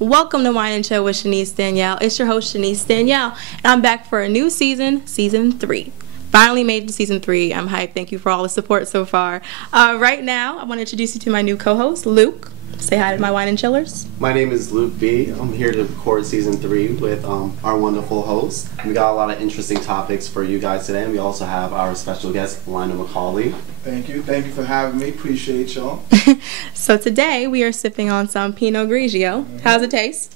Welcome to Wine and Chill with Shanice Danielle. It's your host, Shanice Danielle, and I'm back for a new season, Season 3. Finally made it to Season 3. I'm hyped. Thank you for all the support so far. Right now, I want to introduce you to my new co-host, Luke. Say hi to my Wine and Chillers. My name is Luke B. I'm here to record Season 3 with our wonderful host. We got a lot of interesting topics for you guys today, and we also have our special guest, Lionel Macauley. Thank you for having me. Appreciate y'all. So today, we are sipping on some Pinot Grigio. How's it taste?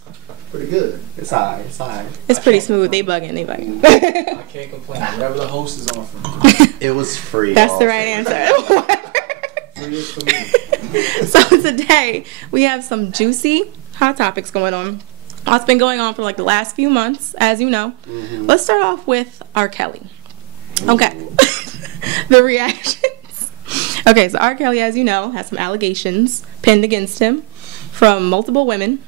Pretty good. It's high. It's high. It's pretty smooth. They bugging. I can't complain. Whatever the host is offering. It was free. That's the right answer. Free is for me. So today, we have some juicy hot topics going on. It's been going on for like the last few months, as you know. Let's start off with R. Kelly. Okay. The reactions. Okay, so R. Kelly, as you know, has some allegations pinned against him from multiple women.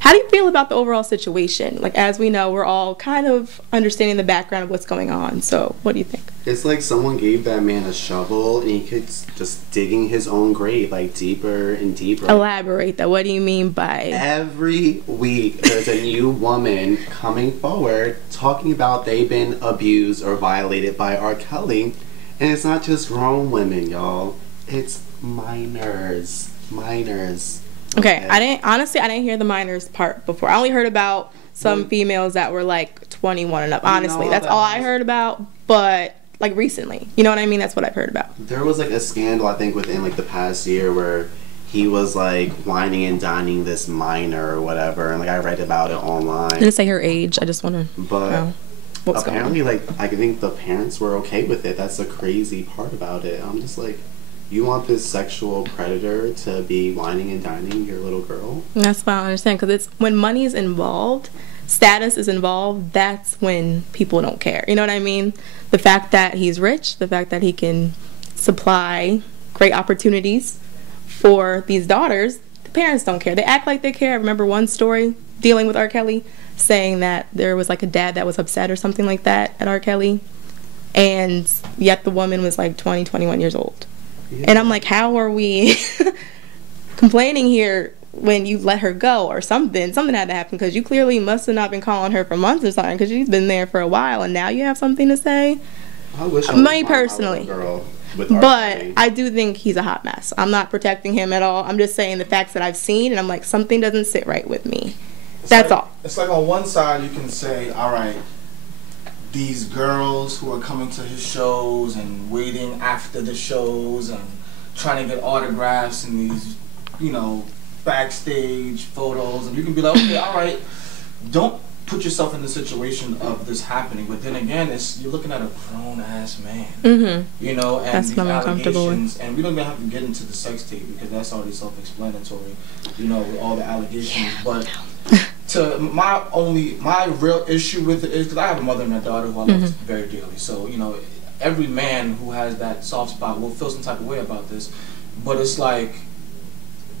How do you feel about the overall situation? Like, as we know, we're all kind of understanding the background of what's going on. So, what do you think? It's like someone gave that man a shovel and he could just digging his own grave, like deeper and deeper. Elaborate that. What do you mean by... Every week, there's a new woman coming forward talking about they've been abused or violated by R. Kelly. And it's not just grown women, y'all. It's minors. Minors. Okay, I didn't hear the minors part before. I only heard about some females that were like 21 and up. Honestly, that's all I heard about, but like recently. You know what I mean? That's what I've heard about. There was like a scandal, I think, within like the past year where he was like whining and dining this minor or whatever, and like I read about it online. Didn't say her age. I just want to know what's apparently going on. like I think the parents were okay with it. That's the crazy part about it. I'm just like, you want this sexual predator to be whining and dining your little girl? That's what I understand, because it's when money is involved, status is involved, that's when people don't care. You know what I mean? The fact that he's rich, the fact that he can supply great opportunities for these daughters, the parents don't care. They act like they care. I remember one story dealing with R. Kelly saying that there was like a dad that was upset or something like that at R. Kelly, and yet the woman was like 20, 21 years old. Yeah. And I'm like, how are we complaining here when you let her go or something? Something had to happen, because you clearly must have not been calling her for months or something, because she's been there for a while and now you have something to say. I wish me personally. Girl but I do think he's a hot mess. I'm not protecting him at all. I'm just saying the facts that I've seen, and I'm like, something doesn't sit right with me. That's all. It's like on one side you can say, all right, these girls who are coming to his shows and waiting after the shows and trying to get autographs and these, you know, backstage photos, and you can be like, okay, all right, don't put yourself in the situation of this happening. But then again, you're looking at a grown-ass man, you know, and that's these allegations, and we don't even have to get into the sex tape because that's already self-explanatory, you know, with all the allegations, but... my real issue with it is because I have a mother and a daughter who I love very dearly. So, you know, every man who has that soft spot will feel some type of way about this. But it's like,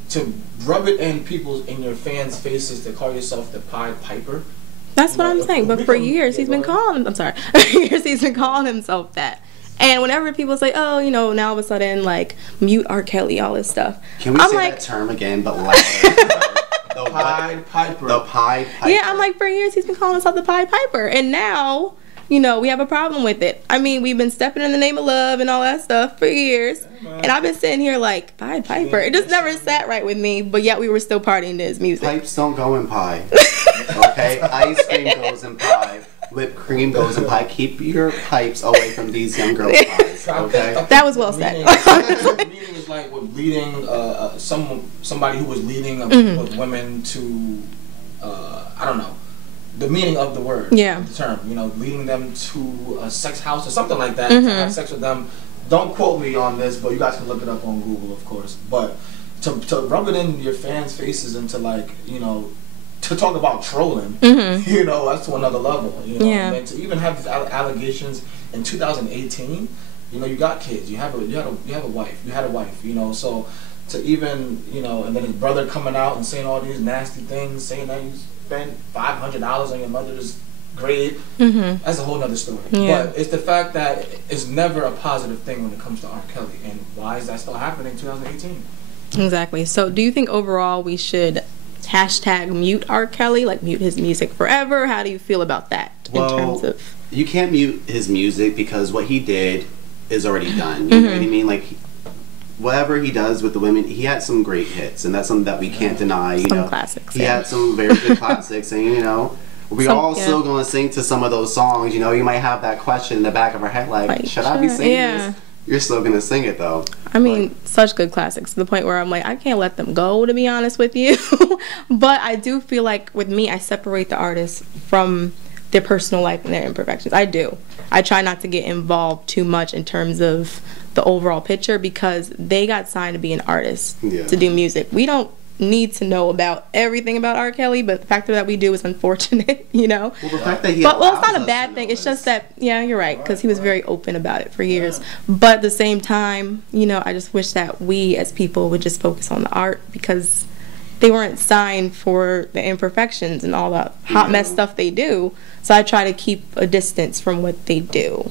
to rub it in your fans' faces to call yourself the Pied Piper. That's what I'm saying. But for years he's been calling himself that. And whenever people say, oh, you know, now all of a sudden, like, mute R. Kelly, all this stuff. Can we say that term again, but louder? The Pied Piper. The Pied Piper. Yeah, I'm like, for years he's been calling himself the Pied Piper. And now, you know, we have a problem with it. I mean, we've been stepping in the name of love and all that stuff for years. And I've been sitting here like, Pied Piper. It just never sat right with me, but yet we were still partying to his music. Pipes don't go in pie. Okay? Ice cream goes in pie. Whipped cream goes in pie. Keep your pipes away from these young girls' pies. Okay? That was well said. Meaning is like with leading somebody who was leading a group of women to I don't know the meaning of the word, the term, you know, leading them to a sex house or something like that to have sex with them. Don't quote me on this, but you guys can look it up on Google, of course. But to rub it in your fans' faces and to, like, you know, to talk about trolling, you know, that's to another level. You know, and to even have these allegations in 2018, you know, you got kids, you have a wife, you know, so to even, you know, and then his brother coming out and saying all these nasty things, saying that you spent $500 on your mother's grave, that's a whole nother story. But it's the fact that it's never a positive thing when it comes to R. Kelly, and why is that still happening in 2018? Exactly. So do you think overall we should hashtag mute R. Kelly, like mute his music forever? How do you feel about that in terms of... You can't mute his music because what he did is already done. You know what I mean? Like, whatever he does with the women, he had some great hits, and that's something that we can't deny. You know, classics. He had some very good classics, and you know, we're all still going to sing to some of those songs. You know, you might have that question in the back of our head, like should I be singing this? You're still going to sing it, though. I mean, such good classics, to the point where I'm like, I can't let them go, to be honest with you. But I do feel like, with me, I separate the artists from their personal life and their imperfections. I do. I try not to get involved too much in terms of the overall picture, because they got signed to be an artist, to do music. We don't need to know about everything about R. Kelly, but the fact that we do is unfortunate, you know. Well, the fact that he it's not a bad thing. It's just that, yeah, you're right, because he was very open about it for years. But at the same time, you know, I just wish that we as people would just focus on the art, because they weren't signed for the imperfections and all the hot mess stuff they do. So I try to keep a distance from what they do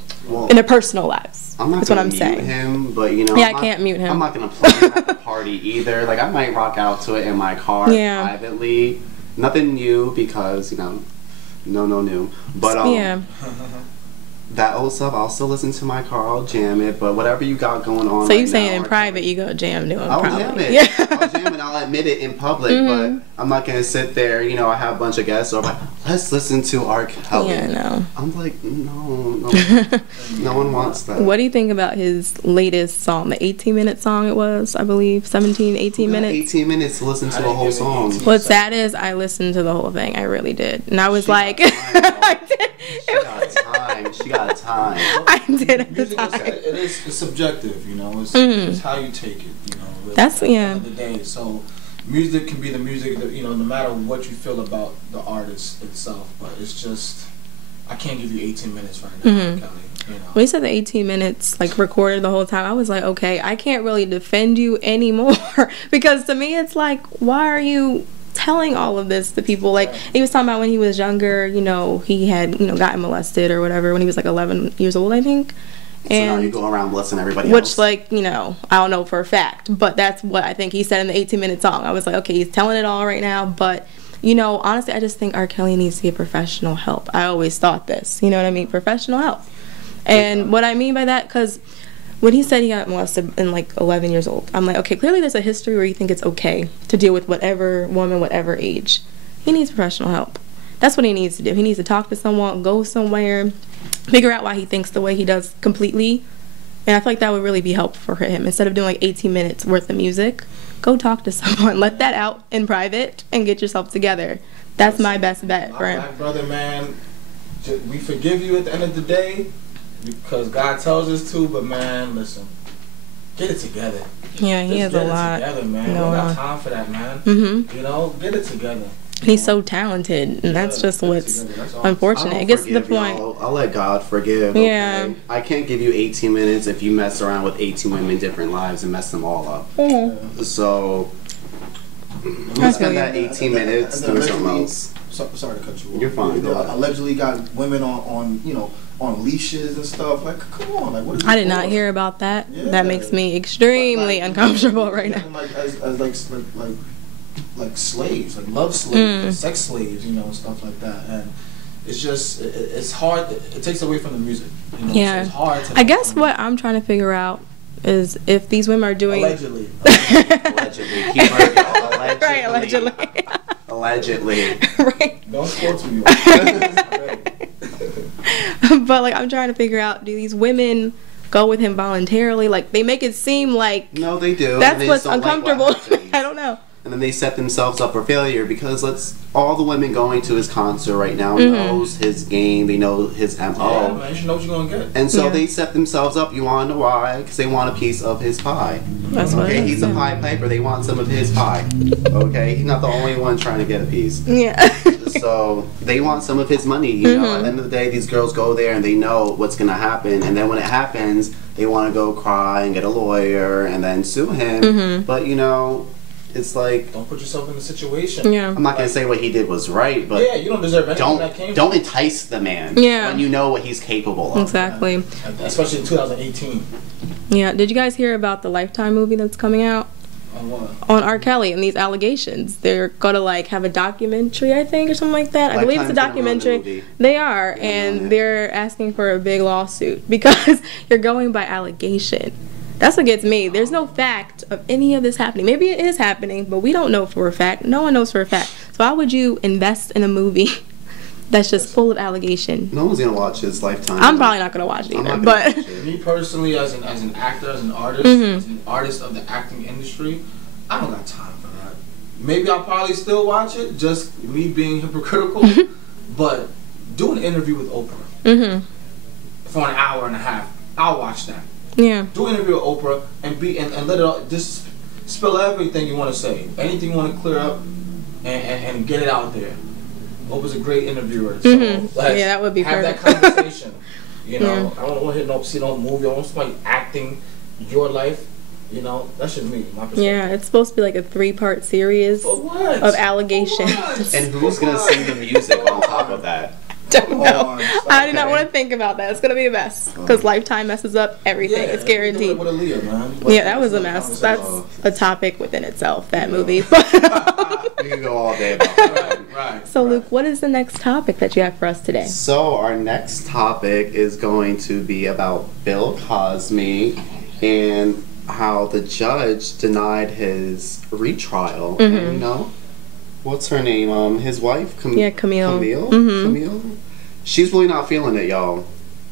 in their personal lives. That's what I'm saying. Him, but you know, I can't mute him. I'm not gonna play him at the party either. Like, I might rock out to it in my car privately. Nothing new, because you know, no new. But that old stuff, I'll still listen to my car. I'll jam it. But whatever you got going on, so you saying in private you go jam to it? I'll jam it. I'll jam it. I'll admit it in public. But I'm not gonna sit there. You know, I have a bunch of guests, so I'm like, let's listen to R. Kelly. Yeah, no. I'm like, no, no one wants that. What do you think about his latest song, the 18-minute song? It was, I believe, 18 minutes. 18 minutes to listen to a whole song. What's sad is I listened to the whole thing. I really did, and I was like, I did. She got time. She got time. I did at the time. It's subjective, you know. It's how you take it, you know. That's at the end of the day. So music can be the music that, you know, no matter what you feel about the artist itself. But it's just, I can't give you 18 minutes right now, Kelly. You know. When he said the 18 minutes, like, recorded the whole time, I was like, okay, I can't really defend you anymore. Because to me, it's like, why are you telling all of this to people? Like, he was talking about when he was younger, you know, he had, you know, gotten molested or whatever when he was like 11 years old, I think. And so now you go around blessing everybody which, else. like, you know, I don't know for a fact, but that's what I think he said in the 18-minute song. I was like, okay, he's telling it all right now, but, you know, honestly, I just think R. Kelly needs to get professional help. I always thought this, you know what I mean? Professional help. And what I mean by that, because when he said he got molested in like 11 years old, I'm like, okay, clearly there's a history where you think it's okay to deal with whatever woman, whatever age. He needs professional help. That's what he needs to do. He needs to talk to someone, go somewhere, figure out why he thinks the way he does completely. And I feel like that would really be helpful for him. Instead of doing like 18 minutes worth of music, go talk to someone. Let that out in private and get yourself together. That's my best bet for him. My brother, man, we forgive you at the end of the day because God tells us to, but man, listen, get it together. Yeah, he has a lot. Get it together, man. We don't got time for that, man. You know, get it together. He's so talented, and that's just what's unfortunate. It gets to the point. I'll let God forgive. Yeah. Okay? I can't give you 18 minutes if you mess around with 18 women, different lives, and mess them all up. So, you spend that 18 minutes doing something else. Sorry to cut you off. You're fine. Allegedly got women on you know, on leases and stuff. Like, come on, like, what is I did not hear about that. Yeah. That makes me extremely uncomfortable right now. Like, like slaves, like love slaves, sex slaves, you know, and stuff like that. And it's just, it's hard. It takes away from the music. You know? Yeah. So it's hard to, I guess what I'm trying to figure out is if these women are doing allegedly. Keep allegedly. Right, allegedly. Allegedly. Right. Don't quote me. But like, I'm trying to figure out, do these women go with him voluntarily? Like, they make it seem like no, they do. That's what's uncomfortable. I don't know. And then they set themselves up for failure because all the women going to his concert right now knows his game. They know his MO. Yeah, man, you should know what you're going to get. And so they set themselves up. You want to know why? Because they want a piece of his pie. That's what it is. He's a pie piper. They want some of his pie. Okay? He's not the only one trying to get a piece. Yeah. So they want some of his money. You know, at the end of the day, these girls go there and they know what's going to happen. And then when it happens, they want to go cry and get a lawyer and then sue him. But, you know, it's like, don't put yourself in the situation. Yeah. I'm not going to say what he did was right, but yeah, you don't deserve anything that came. Don't entice the man when you know what he's capable of. Exactly. Especially in 2018. Yeah. Did you guys hear about the Lifetime movie that's coming out? on R. Kelly and these allegations. They're gonna like have a documentary, I think, or something like that. I believe it's a documentary. They are, and they're asking for a big lawsuit because you're going by allegation. That's what gets me. There's no fact of any of this happening. Maybe it is happening, but we don't know for a fact. No one knows for a fact. So why would you invest in a movie that's just full of allegation? No one's gonna watch his Lifetime. I'm probably not gonna watch it either. But me personally, as an actor, as an artist, as an artist of the acting industry, I don't got time for that. Maybe I'll probably still watch it, just me being hypocritical. But do an interview with Oprah for an hour and a half. I'll watch that. Yeah. Do an interview with Oprah and let it all, just spill everything you want to say, anything you want to clear up, and get it out there. Oprah's a great interviewer, so yeah, that would be have perfect. that conversation. You know, I don't want to see no movie. I want somebody acting your life. You know, that's just me, my perspective. Yeah, it's supposed to be like a 3-part series of allegations. And who's gonna sing the music on top of that? Don't know. I do not want to think about that. It's gonna be a mess because Lifetime messes up everything. It's guaranteed. With Aaliyah, man. Yeah, that was a mess. That's a topic within itself. That movie. We can go all day about that. Right. So, Luke, what is the next topic that you have for us today? So our next topic is going to be about Bill Cosby and how the judge denied his retrial. And you know, what's her name? His wife, Camille. Camille. She's really not feeling it, y'all.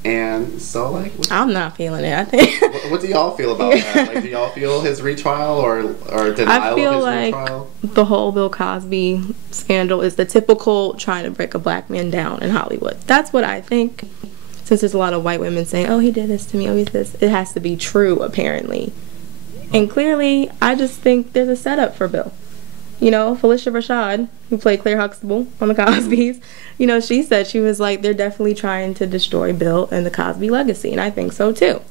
And so, like, I'm not feeling it. I think. What do y'all feel about that? Like, do y'all feel his retrial or denial of his retrial? The whole Bill Cosby scandal is the typical trying to break a black man down in Hollywood. That's what I think. Since there's a lot of white women saying, "Oh, he did this to me. Oh, he did this," it has to be true, apparently. And clearly, I just think there's a setup for Bill. You know, Felicia Rashad, who played Claire Huxtable on the Cosbys, you know, she said, she was like, they're definitely trying to destroy Bill and the Cosby legacy, and I think so too.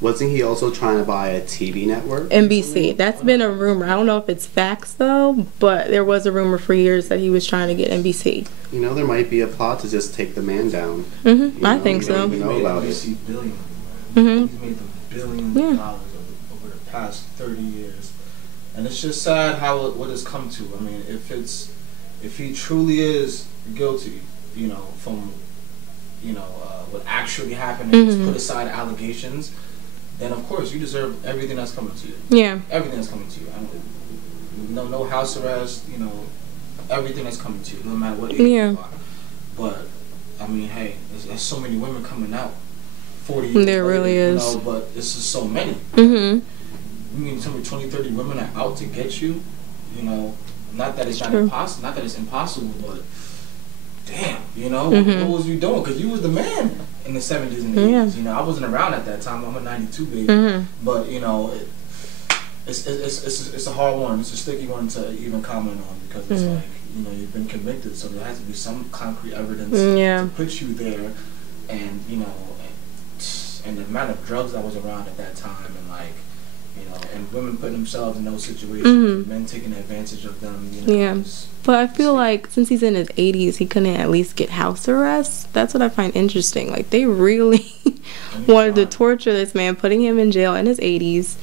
Wasn't he also trying to buy a TV network? NBC. That's been a rumor. I don't know if it's facts though, but there was a rumor for years that he was trying to get NBC. You know, there might be a plot to just take the man down. I think so. He's made NBC billions. He's made them billions of dollars over the past 30 years. And it's just sad what it's come to. I mean, if he truly is guilty, you know, from, you know, what actually happened and just put aside allegations, then of course you deserve everything that's coming to you. Yeah. Everything that's coming to you. I mean, no house arrest, you know, everything that's coming to you, no matter what age you are. But I mean, hey, there's so many women coming out 40 years there later, really is. You know, but it's just so many. You mean tell me 20, 30 women are out to get you? You know, not that it's not impossible, not that it's impossible, but damn, you know, what was you doing? Because you was the man in the 70s and 80s. You know, I wasn't around at that time. I'm a 92 baby, but you know, it's a hard one. It's a sticky one to even comment on because it's like, you know, you've been convicted, so there has to be some concrete evidence to put you there, and you know, and the amount of drugs that was around at that time, and like. You know, and women putting themselves in those situations, men taking advantage of them. You know, but I feel like since he's in his 80s, he couldn't at least get house arrest. That's what I find interesting. Like, they really wanted to torture this man, putting him in jail in his 80s,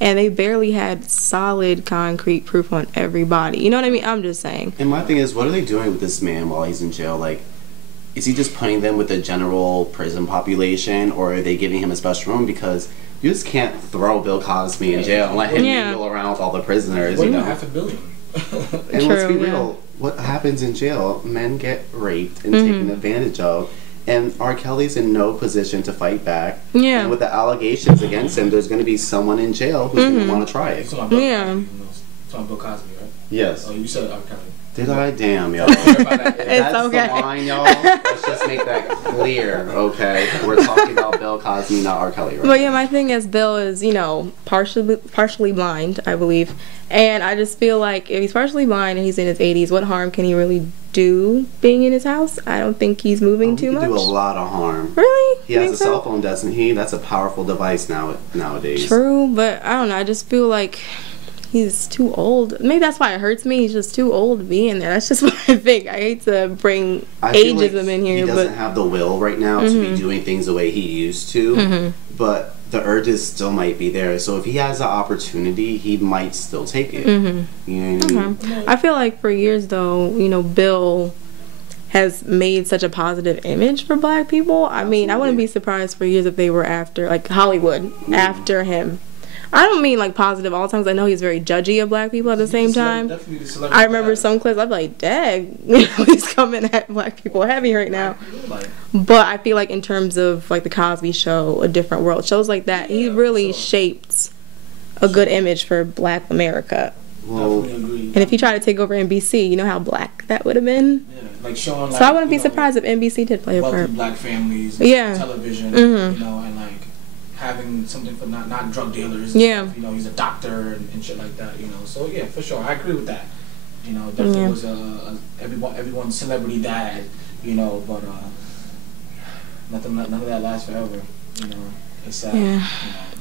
and they barely had solid, concrete proof on everybody. You know what I mean? I'm just saying. And my thing is, what are they doing with this man while he's in jail? Like, is he just putting them with the general prison population, or are they giving him a special room? Because you just can't throw Bill Cosby in jail and let him mingle around with all the prisoners. What, you know, $500 million. And let's be real. What happens in jail? Men get raped and taken advantage of, and R. Kelly's in no position to fight back. And with the allegations against him, there's going to be someone in jail who's going to want to try it. It's on Bill Cosby, right? Yes. Oh, you said R. Kelly. Did I? Damn, y'all. That's okay. The line, y'all. Let's just make that clear, okay? We're talking about Bill Cosby, not R. Kelly, right? But yeah, my thing is Bill is, you know, partially blind, I believe. And I just feel like if he's partially blind and he's in his 80s, what harm can he really do being in his house? I don't think he's moving too much. He can do a lot of harm. Really? He has a cell phone, doesn't he? That's a powerful device nowadays. True, but I don't know. I just feel like he's too old. Maybe that's why it hurts me. He's just too old to be in there. That's just what I think. I hate to bring ageism in here. He doesn't have the will right now to be doing things the way he used to. But the urges still might be there. So if he has an opportunity, he might still take it. You know what I mean? I feel like for years, though, you know, Bill has made such a positive image for black people. I mean, I wouldn't be surprised for years if they were after, like, Hollywood, after him. I don't mean, like, positive all the time, 'cause I know he's very judgy of black people at the same time. I remember some clips, I'd be like, dang, you know, he's coming at black people heavy right now. But I feel like in terms of, like, the Cosby Show, A Different World, shows like that, he really shaped a good image for black America. Well, and if he tried to take over NBC, you know how black that would have been. Yeah, like showing. Like, so I wouldn't be surprised if NBC did play a part. Black families, television, you know, and like having something for not drug dealers. Yeah. You know, he's a doctor and shit like that. You know, so yeah, for sure, I agree with that. You know, definitely was everyone's celebrity dad. You know, but none of that lasts forever. You know, it's sad. You know,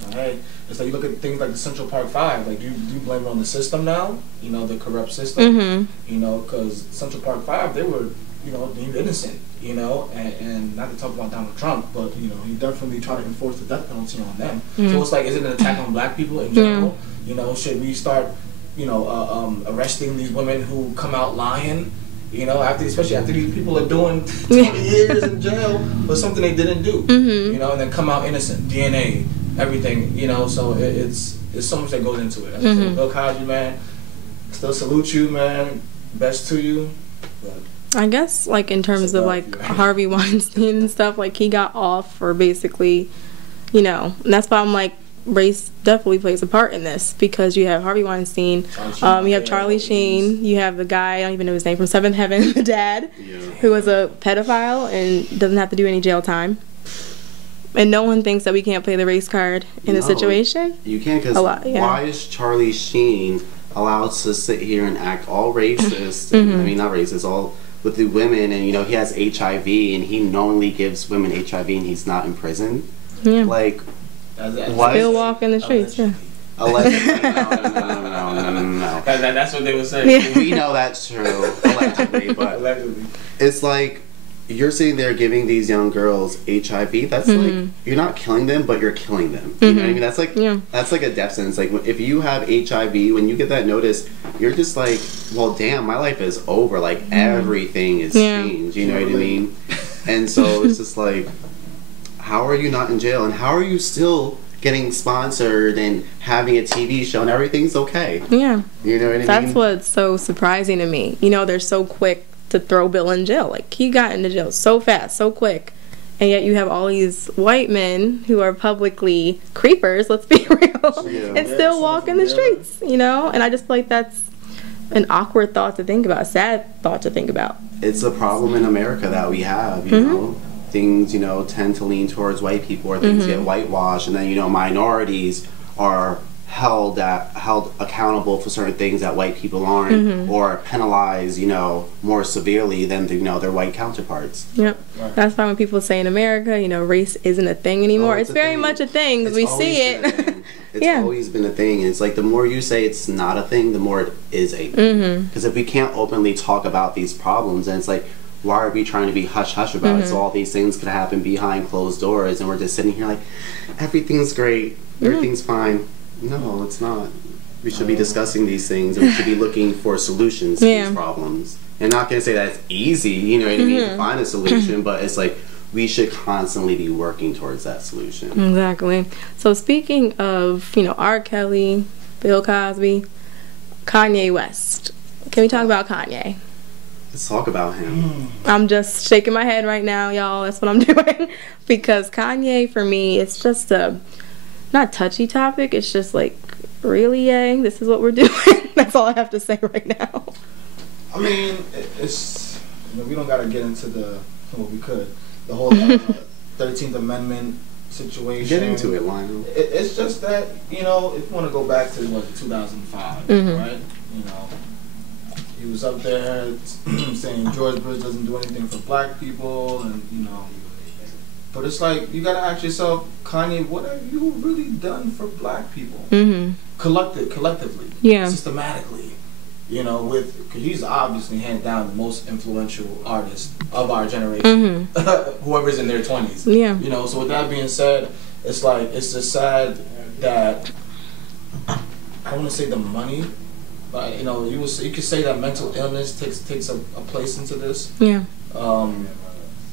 but hey. It's like you look at things like the Central Park 5. Like, do you blame it on the system now? You know, the corrupt system. You know, because Central Park 5, they were, you know, deemed innocent. You know, and not to talk about Donald Trump, but you know, he definitely tried to enforce the death penalty on them. So it's like, is it an attack on black people in general? You know, should we start, you know, arresting these women who come out lying? You know, especially after these people are doing 20 years in jail for something they didn't do. You know, and then come out innocent, DNA. Everything, you know, so it's so much that goes into it. Bill Cosby, man, still salute you, man. Best to you. But I guess, like, in terms of, like, Harvey Weinstein and stuff, like, he got off for basically, you know, and that's why I'm like, race definitely plays a part in this, because you have Harvey Weinstein, you have Charlie Sheen, you have the guy, I don't even know his name, from Seventh Heaven, the dad, who was a pedophile and doesn't have to do any jail time. And no one thinks that we can't play the race card in a situation. You can't, because why is Charlie Sheen allowed to sit here and act all racist? And, I mean, not racist, all with the women, and, you know, he has HIV, and he knowingly gives women HIV, and he's not in prison? Like, what? Still walk in the streets, Allegedly. No. That's what they would say. We know that's true, allegedly, but it's like, you're sitting there giving these young girls HIV. That's like, you're not killing them, but you're killing them. You know what I mean? That's like that's like a death sentence. Like, if you have HIV, when you get that notice, you're just like, well, damn, my life is over. Like, everything is changed. You know what I mean? And so it's just like, how are you not in jail, and how are you still getting sponsored and having a TV show and everything's okay? You know what I mean? That's what's so surprising to me. You know, they're so quick to throw Bill in jail. Like, he got into jail so fast, so quick, and yet you have all these white men who are publicly creepers, let's be real, and still walk in the streets, you know? And I just feel like that's an awkward thought to think about, a sad thought to think about. It's a problem in America that we have, you know? Things, you know, tend to lean towards white people, or things get whitewashed, and then, you know, minorities are held accountable for certain things that white people aren't, or penalized, you know, more severely than, you know, their white counterparts. That's why when people say in America, you know, race isn't a thing anymore, it's very much a thing. We see it. It's always been a thing, and it's like, the more you say it's not a thing, the more it is a thing. Because if we can't openly talk about these problems, then it's like, why are we trying to be hush-hush about it? So all these things could happen behind closed doors, and we're just sitting here like, everything's great, everything's fine. No, it's not. We should be discussing these things, and we should be looking for solutions to these problems. And not going to say that it's easy, you know what I mean, to find a solution, but it's like, we should constantly be working towards that solution. Exactly. So speaking of, you know, R. Kelly, Bill Cosby, Kanye West. Can we talk about Kanye? Let's talk about him. I'm just shaking my head right now, y'all. That's what I'm doing. Because Kanye, for me, it's just a, not touchy topic. It's just like, really, Ye? This is what we're doing? That's all I have to say right now. I mean, it's, you know, we don't got to get into the, well, we could, the whole 13th Amendment situation. Get into it, Lionel. It's just that, you know, if you want to go back to, what, 2005, right? You know, he was up there saying George Bush doesn't do anything for black people, and, you know, but it's like, you gotta ask yourself, Kanye, what have you really done for black people? Collectively, systematically, you know, cause he's obviously hands down the most influential artist of our generation, whoever's in their 20s. You know, so with that being said, it's like, it's just sad that, I don't want to say the money, but you know, you could say that mental illness takes a place into this. Yeah.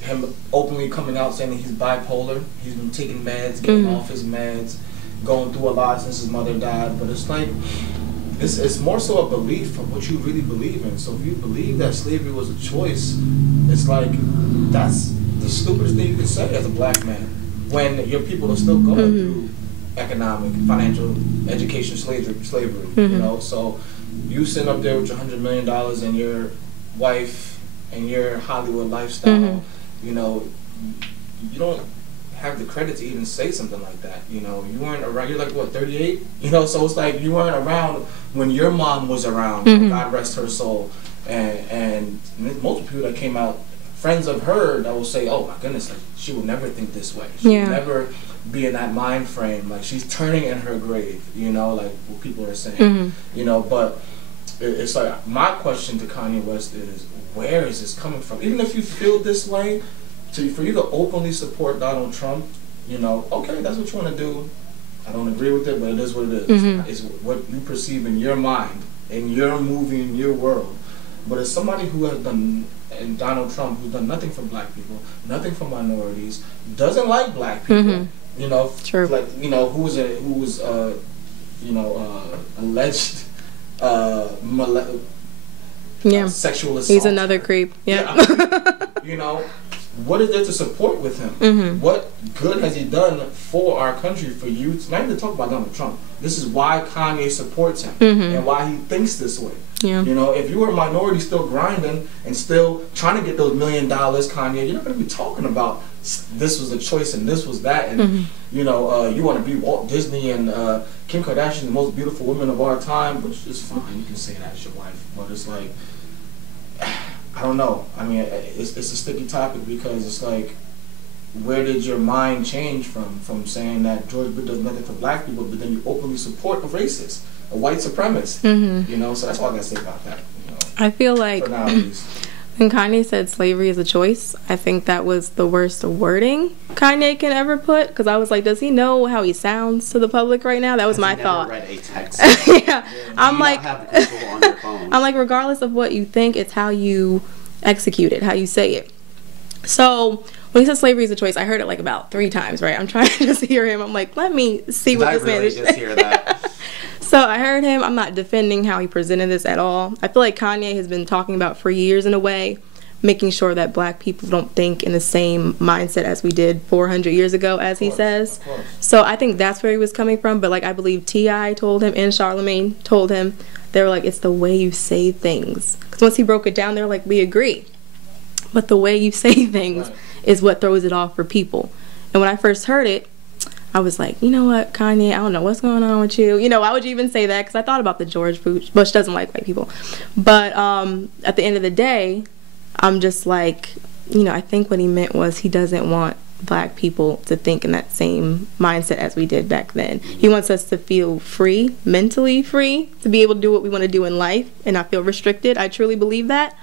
Him openly coming out saying that he's bipolar. He's been taking meds, getting off his meds, going through a lot since his mother died. But it's like, it's more so a belief of what you really believe in. So if you believe that slavery was a choice, it's like, that's the stupidest thing you can say as a black man when your people are still going through economic, financial, education, slavery. You know, so you sitting up there with your $100 million and your wife and your Hollywood lifestyle, you know, you don't have the credit to even say something like that. You know, you weren't around. You're like, what, 38? You know, so it's like you weren't around when your mom was around. God rest her soul. And multiple people that came out, friends of her, that will say, oh my goodness, like, she will never think this way. She will never be in that mind frame. Like, she's turning in her grave. You know, like what people are saying. You know, but it's like, my question to Kanye West is, where is this coming from? Even if you feel this way, for you to openly support Donald Trump, you know, okay, that's what you want to do. I don't agree with it, but it is what it is. It's what you perceive in your mind, in your movie, in your world. But as somebody who has done, and Donald Trump, who's done nothing for black people, nothing for minorities, doesn't like black people, you know, like, you know, who was you know, alleged sexual assault. He's another creep. Yeah. You know, what is there to support with him? What good has he done for our country for you? It's not even to talk about Donald Trump. This is why Kanye supports him and why he thinks this way. You know, if you were a minority still grinding and still trying to get those $1 million, Kanye, you're not going to be talking about this was a choice and this was that, and you know, you want to be Walt Disney and Kim Kardashian, the most beautiful woman of our time, which is fine. You can say that as your wife, but it's like, I don't know. I mean, it's a sticky topic because it's like, where did your mind change from saying that George Bush does nothing for black people, but then you openly support a racist, a white supremacist? You know, so that's all I gotta say about that. You know, I feel like for now, at least. When Kanye said slavery is a choice, I think that was the worst wording Kanye can ever put, because I was like, does he know how he sounds to the public right now? That was my thought. Read a text. I'm like, have Google on your phone. I'm like, regardless of what you think, it's how you execute it, how you say it. So when he said slavery is a choice, I heard it like about 3 times, right? I'm trying to just hear him. I'm like, let me see what this man is. I really just hear that. So I heard him. I'm not defending how he presented this at all. I feel like Kanye has been talking about for years in a way, making sure that black people don't think in the same mindset as we did 400 years ago, as he says. So I think that's where he was coming from. But like, I believe T.I. told him and Charlemagne told him, they were like, it's the way you say things. Because once he broke it down, they were like, we agree. But the way you say things is what throws it off for people. And when I first heard it, I was like, you know what, Kanye, I don't know what's going on with you. You know, why would you even say that? Because I thought about the George Bush. Bush doesn't like white people. But at the end of the day, I'm just like, you know, I think what he meant was he doesn't want black people to think in that same mindset as we did back then. He wants us to feel free, mentally free, to be able to do what we want to do in life and not feel restricted. I truly believe that.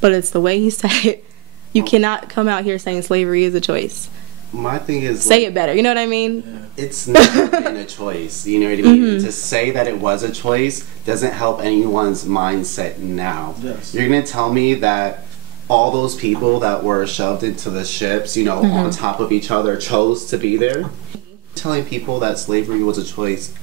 But it's the way he said it. You cannot come out here saying slavery is a choice. My thing is, say it better. You know what I mean? It's never been a choice. You know what I mean? To say that it was a choice doesn't help anyone's mindset now. You're gonna tell me that all those people that were shoved into the ships, you know, on top of each other, chose to be there? Telling people that slavery was a choice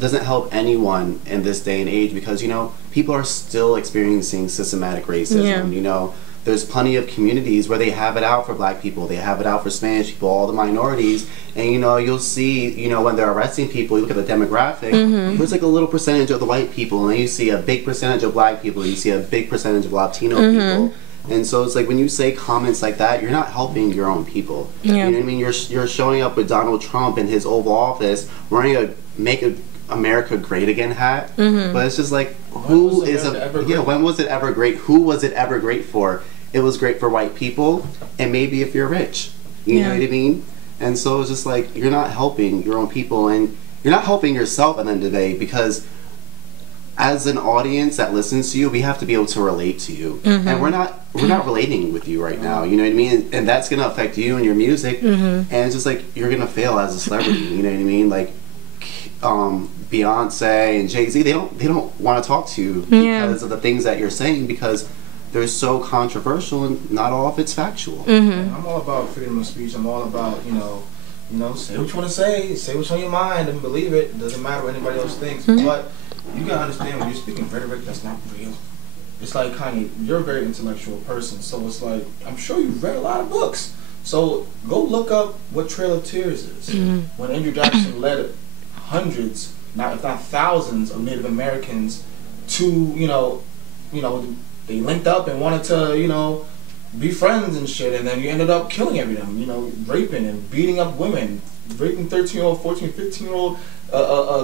doesn't help anyone in this day and age, because, you know, people are still experiencing systematic racism. You know, there's plenty of communities where they have it out for black people, they have it out for Spanish people, all the minorities, and you know, you'll see, you know, when they're arresting people, you look at the demographic, there's like a little percentage of the white people, and then you see a big percentage of black people, you see a big percentage of Latino people. And so it's like, when you say comments like that, you're not helping your own people. You know what I mean? You're showing up with Donald Trump in his Oval Office wearing a Make America Great Again hat, but it's just like, when was it ever great? Who was it ever great for? It was great for white people, and maybe if you're rich, you know what I mean? And so it's just like, you're not helping your own people, and you're not helping yourself at the end of the day, because as an audience that listens to you, we have to be able to relate to you. And we're not relating with you right now, you know what I mean? And that's gonna affect you and your music, and it's just like you're gonna fail as a celebrity, you know what I mean? Like Beyonce and Jay-Z, they don't want to talk to you because of the things that you're saying, because they're so controversial and not all of it's factual. I'm all about freedom of speech. I'm all about, you know, say what you want to say what's on your mind and believe it. It doesn't matter what anybody else thinks. But you gotta understand, when you're speaking rhetoric, that's not real. It's like, Kanye, you're a very intellectual person, so it's like, I'm sure you've read a lot of books. So go look up what Trail of Tears is. When Andrew Jackson led hundreds, if not thousands, of Native Americans to, they linked up and wanted to, be friends and shit, and then you ended up killing every them, raping and beating up women, raping 13-year-old, 14, 15-year-old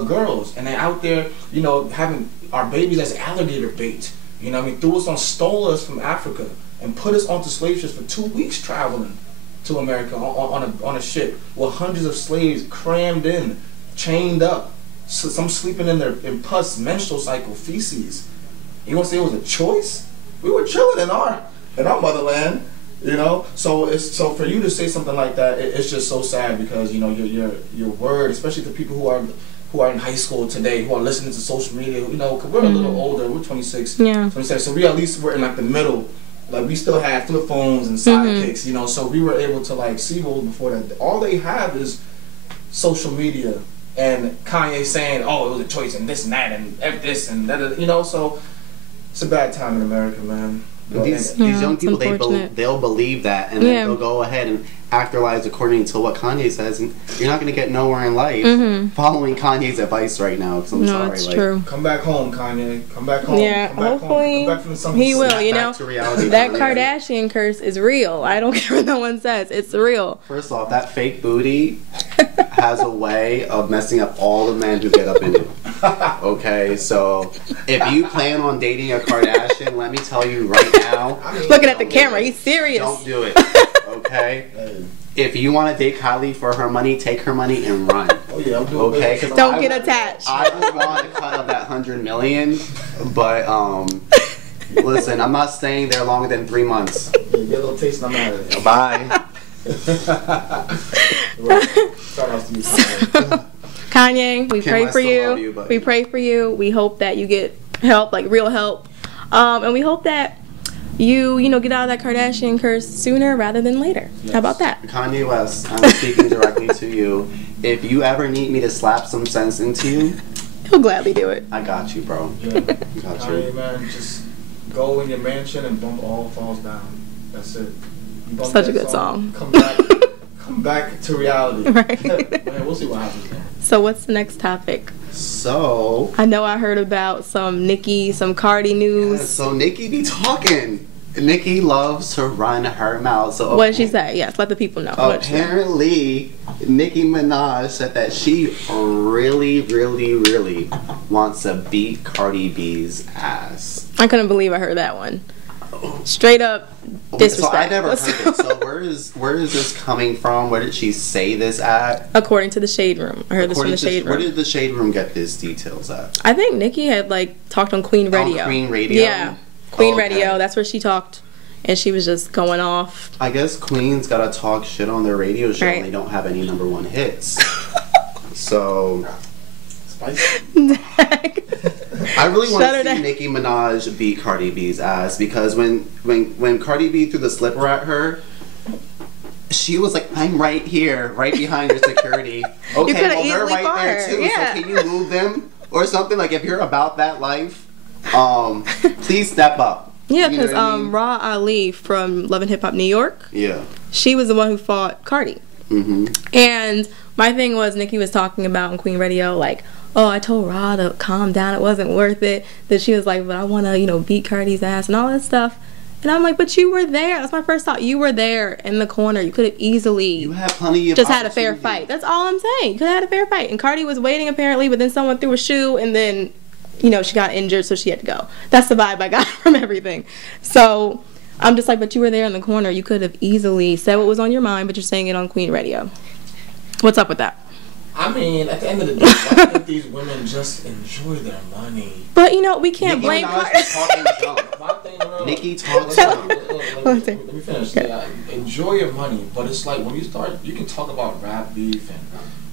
girls, and they're out there, having our babies as alligator bait. Threw us on, stole us from Africa and put us onto slave ships for 2 weeks traveling to America on a ship with hundreds of slaves crammed in, chained up, some sleeping in pus, menstrual cycle, feces. You want to say it was a choice? We were chilling in our motherland, So for you to say something like that, it's just so sad, because your word, especially the people who are in high school today, who are listening to social media, cause we're a little older, we're 26, 27, so we're in like the middle. Like, we still have flip phones and sidekicks, so we were able to like see what was before that. All they have is social media and Kanye saying, "Oh, it was a choice," and this and that and this and that, So it's a bad time in America, man. These young people, they'll believe that, and then they'll go ahead and act their lives according to what Kanye says, and you're not going to get nowhere in life following Kanye's advice right now. Because I'm sorry, it's true. Come back home, Kanye. Come back home. Yeah, hopefully he will. That Kardashian curse is real. I don't care what no one says. It's real. First off, that fake booty has a way of messing up all the men who get up in it. Okay, so if you plan on dating a Kardashian, let me tell you right now. Looking at the camera, he's serious. Don't do it. Okay? If you want to date Kylie for her money, take her money and run. Oh yeah, I'm doing okay? Don't get attached. I would want a cut of that $100 million, but listen, I'm not staying there longer than 3 months. Yeah, get a little taste and I'm out of there. Bye. Kanye, we pray for you. We pray for you. We hope that you get help, like real help, and we hope that you get out of that Kardashian curse sooner rather than later. Yes. How about that? Kanye West, I'm speaking directly to you. If you ever need me to slap some sense into you, he'll gladly do it. I got you, bro. Yeah. Kanye, man, just go in your mansion and bump All Falls Down. That's it. Such a good song. Come back to reality. Right. Man, we'll see what happens, though. So what's the next topic? So I know I heard about some Nicki, some Cardi news. Yeah, so Nicki be talking. Nicki loves to run her mouth. So what did she say? Yes, let the people know. Apparently, Nicki Minaj said that she really, really, really wants to beat Cardi B's ass. I couldn't believe I heard that one. Straight up disrespect. So I never heard it. So where is this coming from? Where did she say this at? According to the Shade Room. I heard this from the Shade Room. Where did the Shade Room get these details at? I think Nicki had talked on Queen Radio. On Queen Radio? Yeah. Queen Radio, that's where she talked, and she was just going off. I guess Queen's gotta talk shit on their radio show, and they don't have any #1 hits. So, I really want to see Nicki Minaj beat Cardi B's ass, because when Cardi B threw the slipper at her, she was like, "I'm right here, right behind your security." Okay, well they're right there too. Yeah. So can you move them or something? Like, if you're about that life, please step up. Yeah, because Raw Ali from Love and Hip Hop New York, she was the one who fought Cardi. And my thing was, Nicki was talking about on Queen Radio, like, oh, I told Raw to calm down, it wasn't worth it. That she was like, but I want to, beat Cardi's ass and all that stuff. And I'm like, but you were there. That's my first thought. You were there in the corner. You could have easily you had plenty of just had a fair fight. That's all I'm saying. You could have had a fair fight. And Cardi was waiting apparently, but then someone threw a shoe, and then she got injured, so she had to go. That's the vibe I got from everything. So I'm just like, but you were there in the corner. You could have easily said what was on your mind, but you're saying it on Queen Radio. What's up with that? I mean, at the end of the day, I think these women just enjoy their money. But you know, we can't blame Nicki talks junk. Let me finish. Yeah, enjoy your money, but it's like when you start, you can talk about rap beef and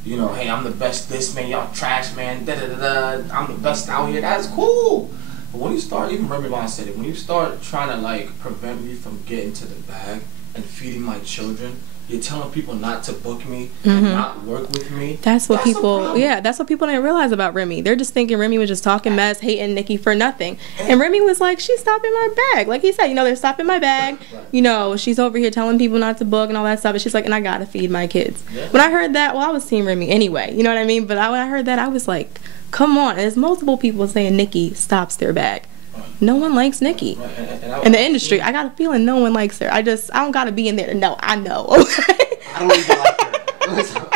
you know, hey, I'm the best. This man, y'all trash man. Da da da da. I'm the best out here. That's cool. But when you start, even Remy Ma said it. When you start trying to like prevent me from getting to the bag and feeding my children. You're telling people not to book me and not work with me. That's what people, yeah, that's what people didn't realize about Remy. They're just thinking Remy was just talking mess, hating Nicki for nothing. And Remy was like, she's stopping my bag. Like he said, you know, they're stopping my bag. Right. You know, she's over here telling people not to book and all that stuff. And she's like, and I got to feed my kids. Yeah. When I heard that, well, I was Team Remy anyway. You know what I mean? But when I heard that, I was like, come on. And there's multiple people saying Nicki stops their bag. No one likes Nicki. Right. In the industry. I got a feeling no one likes her. I don't got to be in there to know. I know. Okay? I don't even like her.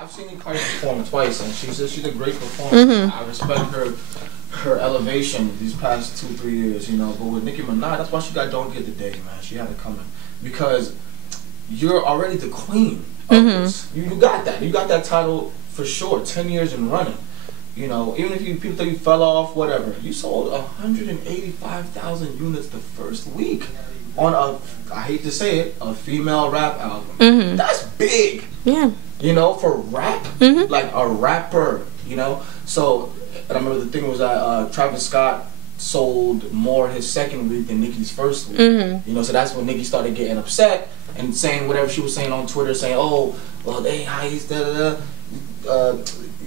I've seen Cardi perform twice, and she's a great performer. I respect her elevation these past 2-3 years, you know. But with Nicki Minaj, that's why she got Don't Get the Day, man. She had it coming. Because you're already the queen of this. You got that. You got that title for sure, 10 years in running. You know, even if people think you fell off, whatever, you sold 185,000 units the first week on I hate to say it, a female rap album. That's big. Yeah. You know, for rap, like a rapper, you know. So, and I remember the thing was that Travis Scott sold more his second week than Nicki's first week. You know, so that's when Nicki started getting upset and saying whatever she was saying on Twitter, saying, oh, well, they he's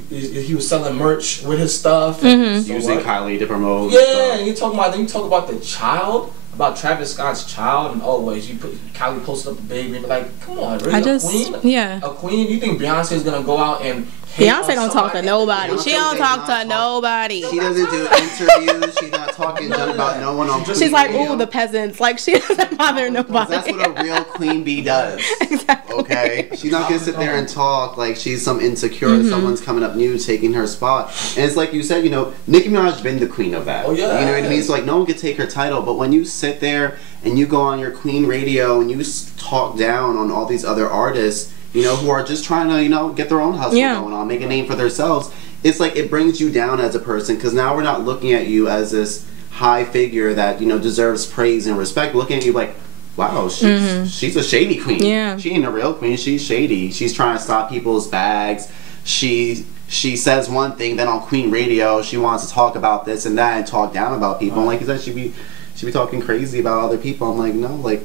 he was selling merch with his stuff, and using Kylie to promote. Yeah, and you talk about the child, about Travis Scott's child, and always Kylie posted up a baby, and like, come on, really, a queen? Yeah, a queen. You think Beyonce is gonna go out and Beyonce don't talk to nobody. She don't talk to nobody. She doesn't do interviews. She's not talking junk about no one on Queen She's like, ooh, the peasants. Like, she doesn't bother nobody. That's what a real queen bee does. Exactly. Okay? She's not going to sit there and talk like she's some insecure someone's coming up new taking her spot. And it's like you said, you know, Nicki Minaj's been the queen of that. Oh, yeah. You know what I mean? So, like, no one could take her title. But when you sit there and you go on your queen radio and you talk down on all these other artists, you know, who are just trying to, you know, get their own hustle going on, make a name for themselves. It's like it brings you down as a person because now we're not looking at you as this high figure that, you know, deserves praise and respect. We're looking at you like, wow, she's a shady queen. Yeah. She ain't a real queen. She's shady. She's trying to stop people's bags. She says one thing, then on Queen Radio, she wants to talk about this and that and talk down about people. And like you said, she be talking crazy about other people. I'm like, no, like,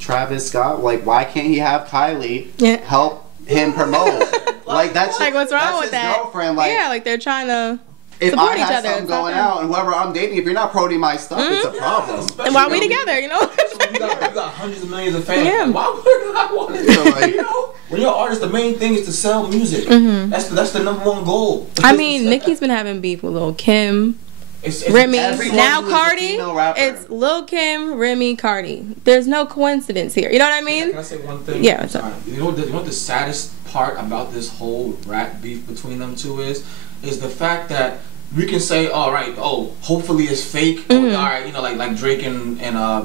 Travis Scott, like, why can't he have Kylie help him promote? Like, that's like, what's wrong with that? Girlfriend. Like, yeah, like they're trying to if support I each have other. Something going out and whoever I'm dating, if you're not promoting my stuff, it's a problem. And why are we together? You know, so you got hundreds of millions of fans. Yeah. Why would I want to? You know, when you're an artist, the main thing is to sell music. That's the #1 goal. I mean, Nicki's been having beef with Lil Kim. It's Remy, now Cardi. It's Lil Kim, Remy, Cardi. There's no coincidence here. You know what I mean? Can I say one thing? Yeah. You know what the saddest part about this whole rap beef between them two is the fact that we can say, all right, hopefully it's fake. Or, all right, you know, like Drake and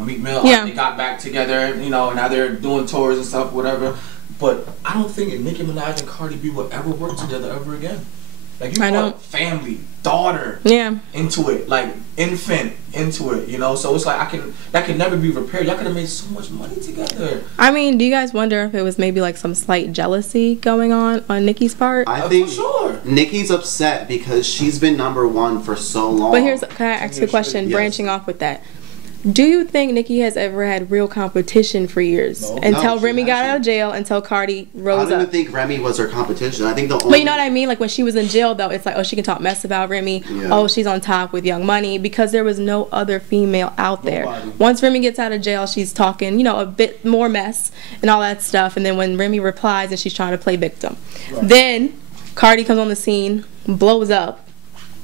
Meek Mill, they got back together. You know, now they're doing tours and stuff, whatever. But I don't think Nicki Minaj and Cardi B will ever work together ever again. Like, you put family, daughter into it, like infant into it, you know? So it's like that can never be repaired. Y'all could have made so much money together. I mean, do you guys wonder if it was maybe like some slight jealousy going on Nicki's part? I think for sure. Nicki's upset because she's been #1 for so long. But can I ask you a question, branching off with that? Do you think Nicki has ever had real competition for years? No. Until Remy got out of jail, until Cardi rose up? I don't even think Remy was her competition. I think the only... But you know what I mean? Like when she was in jail, though, it's like, oh, she can talk mess about Remy. Yeah. Oh, she's on top with Young Money. Because there was no other female out there. Once Remy gets out of jail, she's talking, you know, a bit more mess and all that stuff. And then when Remy replies and she's trying to play victim. Right. Then Cardi comes on the scene, blows up,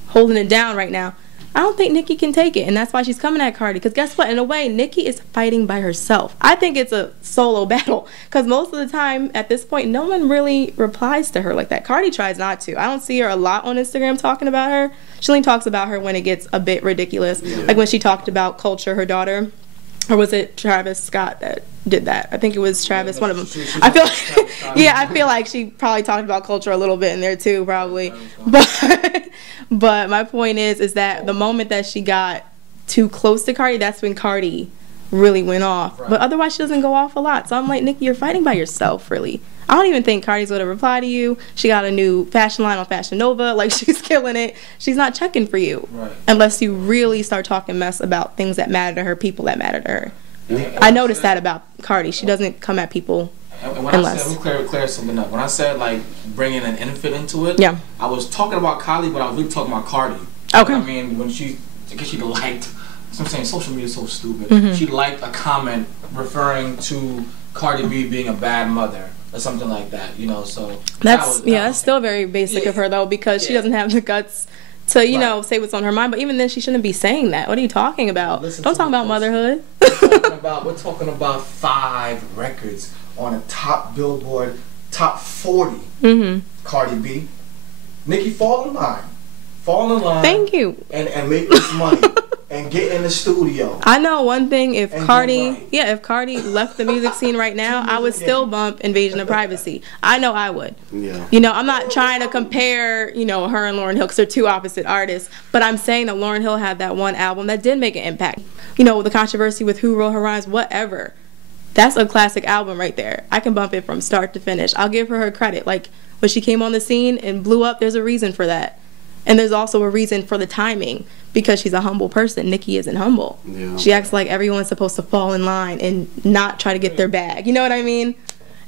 holding it down right now. I don't think Nicki can take it, and that's why she's coming at Cardi. Because guess what? In a way, Nicki is fighting by herself. I think it's a solo battle. Because most of the time, at this point, no one really replies to her like that. Cardi tries not to. I don't see her a lot on Instagram talking about her. She only talks about her when it gets a bit ridiculous. Yeah. Like when she talked about Culture, her daughter. Or was it Travis Scott that did that? I think it was Travis, one of them. I feel like Yeah, I feel like she probably talked about culture a little bit in there too, probably. But my point is that the moment that she got too close to Cardi, that's when Cardi really went off. Right. But otherwise, she doesn't go off a lot. So I'm like, Nicki, you're fighting by yourself, really. I don't even think Cardi's going to reply to you. She got a new fashion line on Fashion Nova. Like, she's killing it. She's not checking for you. Right. Unless you really start talking mess about things that matter to her, people that matter to her. I noticed that about Cardi. She doesn't come at people unless. Let me clear something up. When I said, like, bringing an infant into it, yeah, I was talking about Kylie, but I was really talking about Cardi. Okay. I mean, when she liked, that's what I'm saying, social media is so stupid. She liked a comment referring to Cardi B being a bad mother or something like that, you know, so. That's still very basic of her, though, because she doesn't have the guts to, you know, say what's on her mind. But even then, she shouldn't be saying that. What are you talking about? Don't talk about motherhood. We're talking about 5 records on a top Billboard, top 40. Cardi B. Nicki, fall in line. Thank you. And make this money. And get in the studio. I know one thing, if Cardi left the music scene right now, I would still bump Invasion of Privacy. I know I would. Yeah. You know, I'm not trying to compare, you know, her and Lauryn Hill because they're two opposite artists, but I'm saying that Lauryn Hill had that one album that did make an impact. You know, the controversy with who wrote her rhymes, whatever. That's a classic album right there. I can bump it from start to finish. I'll give her credit. Like, when she came on the scene and blew up, there's a reason for that. And there's also a reason for the timing, because she's a humble person. Nicki isn't humble. Yeah. She acts like everyone's supposed to fall in line and not try to get their bag. You know what I mean?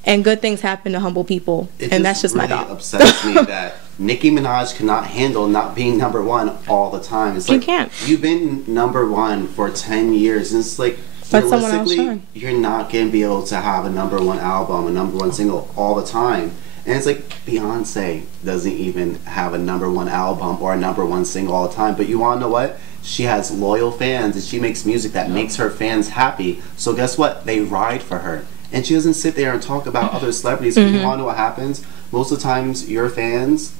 And good things happen to humble people. And that's just my thought. It upsets me that Nicki Minaj cannot handle not being #1 all the time. It's like, you can't. You've been #1 for 10 years. And it's like, realistically, you're not going to be able to have a #1 album, a #1 single all the time. And it's like, Beyonce doesn't even have a #1 album or a #1 single all the time. But you want to know what? She has loyal fans, and she makes music that makes her fans happy. So guess what? They ride for her. And she doesn't sit there and talk about other celebrities. Because you want to know what happens? Most of the times, your fans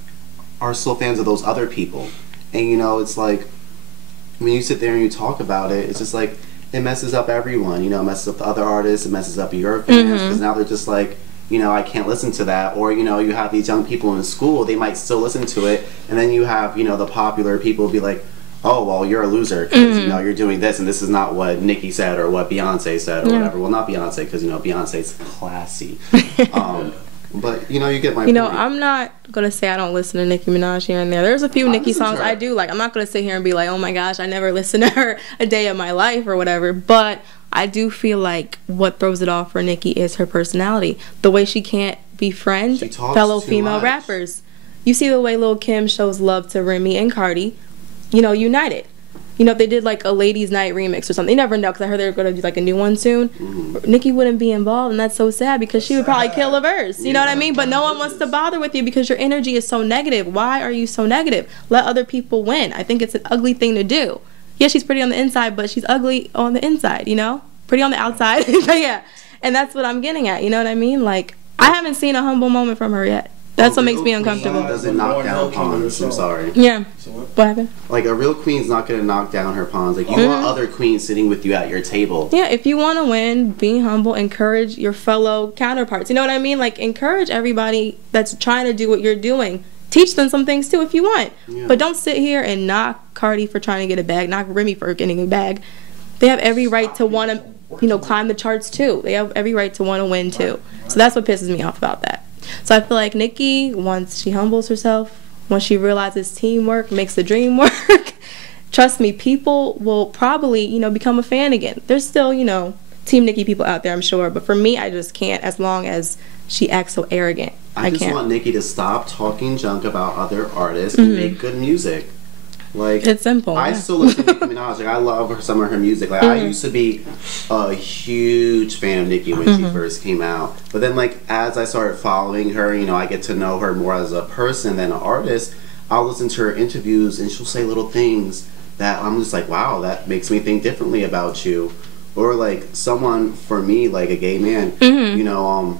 are still fans of those other people. And, you know, it's like, when you sit there and you talk about it, it's just like, it messes up everyone. You know, it messes up the other artists. It messes up your fans. Because now they're just like, you know, I can't listen to that. Or, you know, you have these young people in school, they might still listen to it. And then you have, you know, the popular people be like, oh, well, you're a loser because, you know, you're doing this and this is not what Nicki said or what Beyonce said or whatever. Well, not Beyonce because, you know, Beyonce's classy. But, you know, you get my point. You know, I'm not going to say I don't listen to Nicki Minaj here and there. There's a few Nicki songs I do like. I'm not going to sit here and be like, oh my gosh, I never listened to her a day of my life or whatever. But I do feel like what throws it off for Nicki is her personality. The way she can't befriend fellow female rappers. You see the way Lil' Kim shows love to Remy and Cardi. You know, united. You know, if they did like a Ladies Night remix or something, you never know, because I heard they were going to do like a new one soon. Nicki wouldn't be involved, and that's so sad because she would probably kill a verse. You know what I mean? But no one wants to bother with you because your energy is so negative. Why are you so negative? Let other people win. I think it's an ugly thing to do. Yeah, she's pretty on the inside, but she's ugly on the inside, you know? Pretty on the outside. But yeah, and that's what I'm getting at, you know what I mean? Like, I haven't seen a humble moment from her yet. That's what makes me uncomfortable. Doesn't knock down pawns. I'm sorry. Yeah. What happened? Like, a real queen's not going to knock down her pawns. Like, you want other queens sitting with you at your table. Yeah, if you want to win, be humble. Encourage your fellow counterparts. You know what I mean? Like, encourage everybody that's trying to do what you're doing. Teach them some things, too, if you want. Yeah. But don't sit here and knock Cardi for trying to get a bag, knock Remy for getting a bag. They have every right to want to, you know, climb the charts, too. They have every right to want to win, too. So that's what pisses me off about that. So I feel like Nicki, once she humbles herself, once she realizes teamwork makes the dream work, trust me, people will probably, you know, become a fan again. There's still, you know, Team Nicki people out there, I'm sure. But for me, I just can't, as long as she acts so arrogant. I just want Nicki to stop talking junk about other artists and make good music. Like, it's simple. I still listen to Nicki Minaj. Like, I love some of her music. Like, I used to be a huge fan of Nicki when she first came out. But then, like, as I started following her, you know, I get to know her more as a person than an artist. I'll listen to her interviews, and she'll say little things that I'm just like, wow, that makes me think differently about you. Or, like, someone, for me, like a gay man, you know,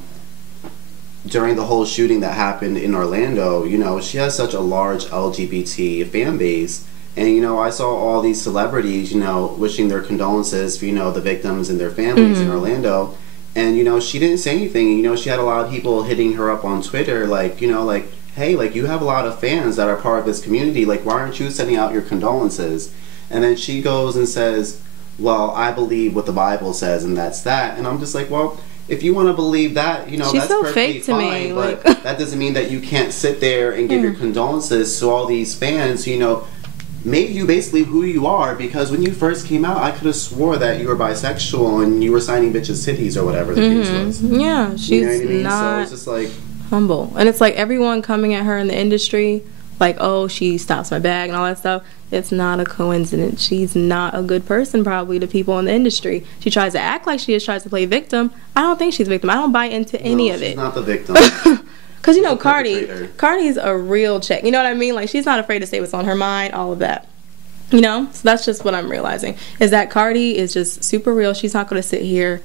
during the whole shooting that happened in Orlando, you know, she has such a large LGBT fan base. And, you know, I saw all these celebrities, you know, wishing their condolences for, you know, the victims and their families in Orlando. And, you know, she didn't say anything. You know, she had a lot of people hitting her up on Twitter, like, you know, like, hey, like, you have a lot of fans that are part of this community. Like, why aren't you sending out your condolences? And then she goes and says, well, I believe what the Bible says, and that's that. And I'm just like, well, if you want to believe that, you know, She's that's so perfectly fake to fine. me. But Like, that doesn't mean that you can't sit there and give your condolences to all these fans, you know, made you basically who you are. Because when you first came out, I could have swore that you were bisexual and you were signing bitches' titties or whatever the case was. Yeah, she's you know what I mean? not So it's just like humble. And it's like everyone coming at her in the industry, like, oh, she stops my bag and all that stuff. It's not a coincidence. She's not a good person probably to people in the industry. She tries to act like she is, tries to play victim. I don't think she's a victim. I don't buy into any of it. She's not the victim. Because, you know, Cardi's a real chick. You know what I mean? Like, she's not afraid to say what's on her mind, all of that. You know? So that's just what I'm realizing. Is that Cardi is just super real. She's not going to sit here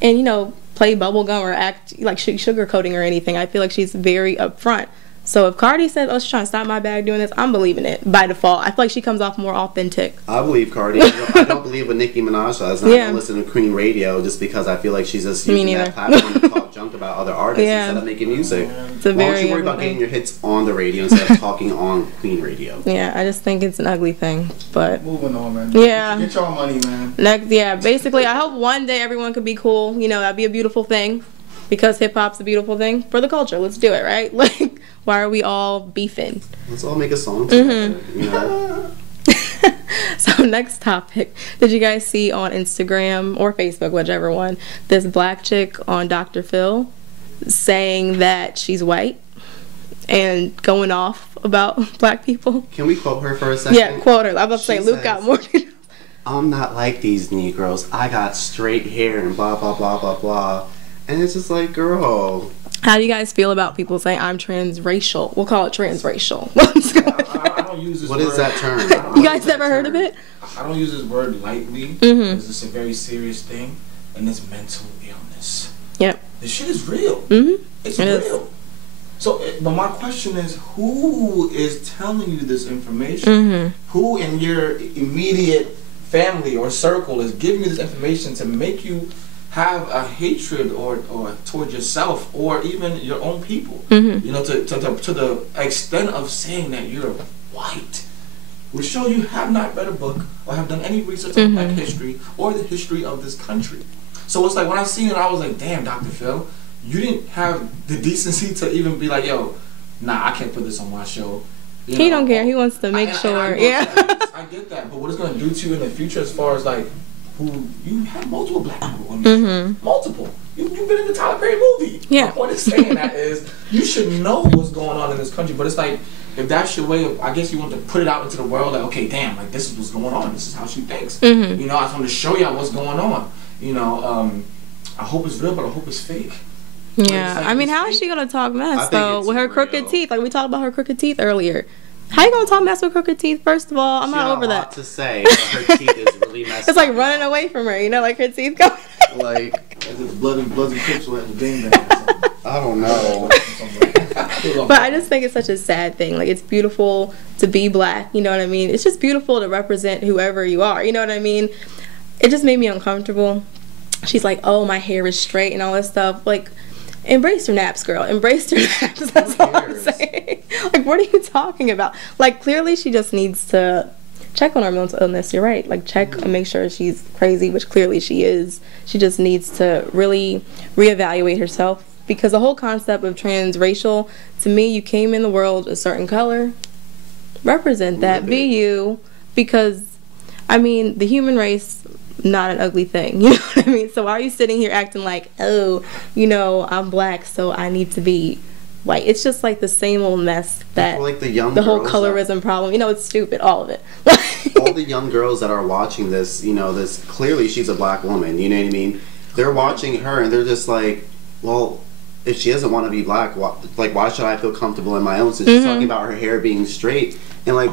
and, you know, play bubblegum or act like sugarcoating or anything. I feel like she's very upfront. So if Cardi says, oh, she's trying to stop my bag doing this, I'm believing it by default. I feel like she comes off more authentic. I believe Cardi. I don't believe what Nicki Minaj does. And I don't listen to Queen Radio just because I feel like she's just using that platform to talk junk about other artists instead of making music. Why don't you worry about getting your hits on the radio instead of talking on Queen Radio? Yeah, I just think it's an ugly thing. But moving on, man. Yeah. Get your money, man. Next, yeah, basically, I hope one day everyone could be cool. You know, that'd be a beautiful thing. Because hip-hop's a beautiful thing for the culture. Let's do it, right? Like, why are we all beefing? Let's all make a song together, you know? So next topic. Did you guys see on Instagram or Facebook, whichever one, this black chick on Dr. Phil saying that she's white and going off about black people? Can we quote her for a second? Yeah, quote her. I'm about to say, Luke got more. I'm not like these Negroes. I got straight hair and blah, blah, blah, blah, blah. And it's just like, girl. How do you guys feel about people saying I'm transracial? We'll call it transracial. I don't use this word. What is that term? You guys never heard of it? I don't use this word lightly because it's a very serious thing, and it's mental illness. Yep. This shit is real. It's real. So, but my question is, who is telling you this information? Who in your immediate family or circle is giving you this information to make you have a hatred or toward yourself or even your own people? You know, to the extent of saying that you're white, which show you have not read a book or have done any research on black history or the history of this country. So it's like when I seen it, I was like, damn, Dr. Phil, you didn't have the decency to even be like, yo, nah, I can't put this on my show. He don't care. He wants to make sure. I get that. But what it's gonna do to you in the future, as far as like, who you have multiple black people on your show. Multiple. You've been in the Tyler Perry movie. Yeah. My point is saying that is you should know what's going on in this country. But it's like, if that's your way of, I guess you want to put it out into the world, like, okay, damn, like this is what's going on. This is how she thinks. You know, I just want to show y'all what's going on. You know, I hope it's real, but I hope it's fake. Yeah, like, I mean, how is she gonna talk mess though with her crooked teeth? Like we talked about her crooked teeth earlier. How you gonna talk mess with crooked teeth? First of all, I'm not over that. To say, but her teeth is really messed It's like running away from her, you know, like her teeth go. Like as if blood and Crips were at the game bang or something. I don't know. But I just think it's such a sad thing. Like, it's beautiful to be black, you know what I mean? It's just beautiful to represent whoever you are, you know what I mean? It just made me uncomfortable. She's like, oh, my hair is straight and all this stuff. Like, embrace your naps, girl. Embrace your naps. That's all I'm saying. Like, what are you talking about? Like, clearly she just needs to check on her mental illness. You're right. Like, check and make sure she's crazy, which clearly she is. She just needs to really reevaluate herself. Because the whole concept of transracial, to me, you came in the world a certain color. Represent that. Be you. Because, I mean, the human race, not an ugly thing. You know what I mean? So why are you sitting here acting like, oh, you know, I'm black, so I need to be white? It's just like the same old mess that like the whole colorism problem. You know, it's stupid, all of it. All the young girls that are watching this, you know, this clearly she's a black woman. You know what I mean? They're watching her and they're just like, well, if she doesn't want to be black, why should I feel comfortable in my own? So she's talking about her hair being straight. And, like,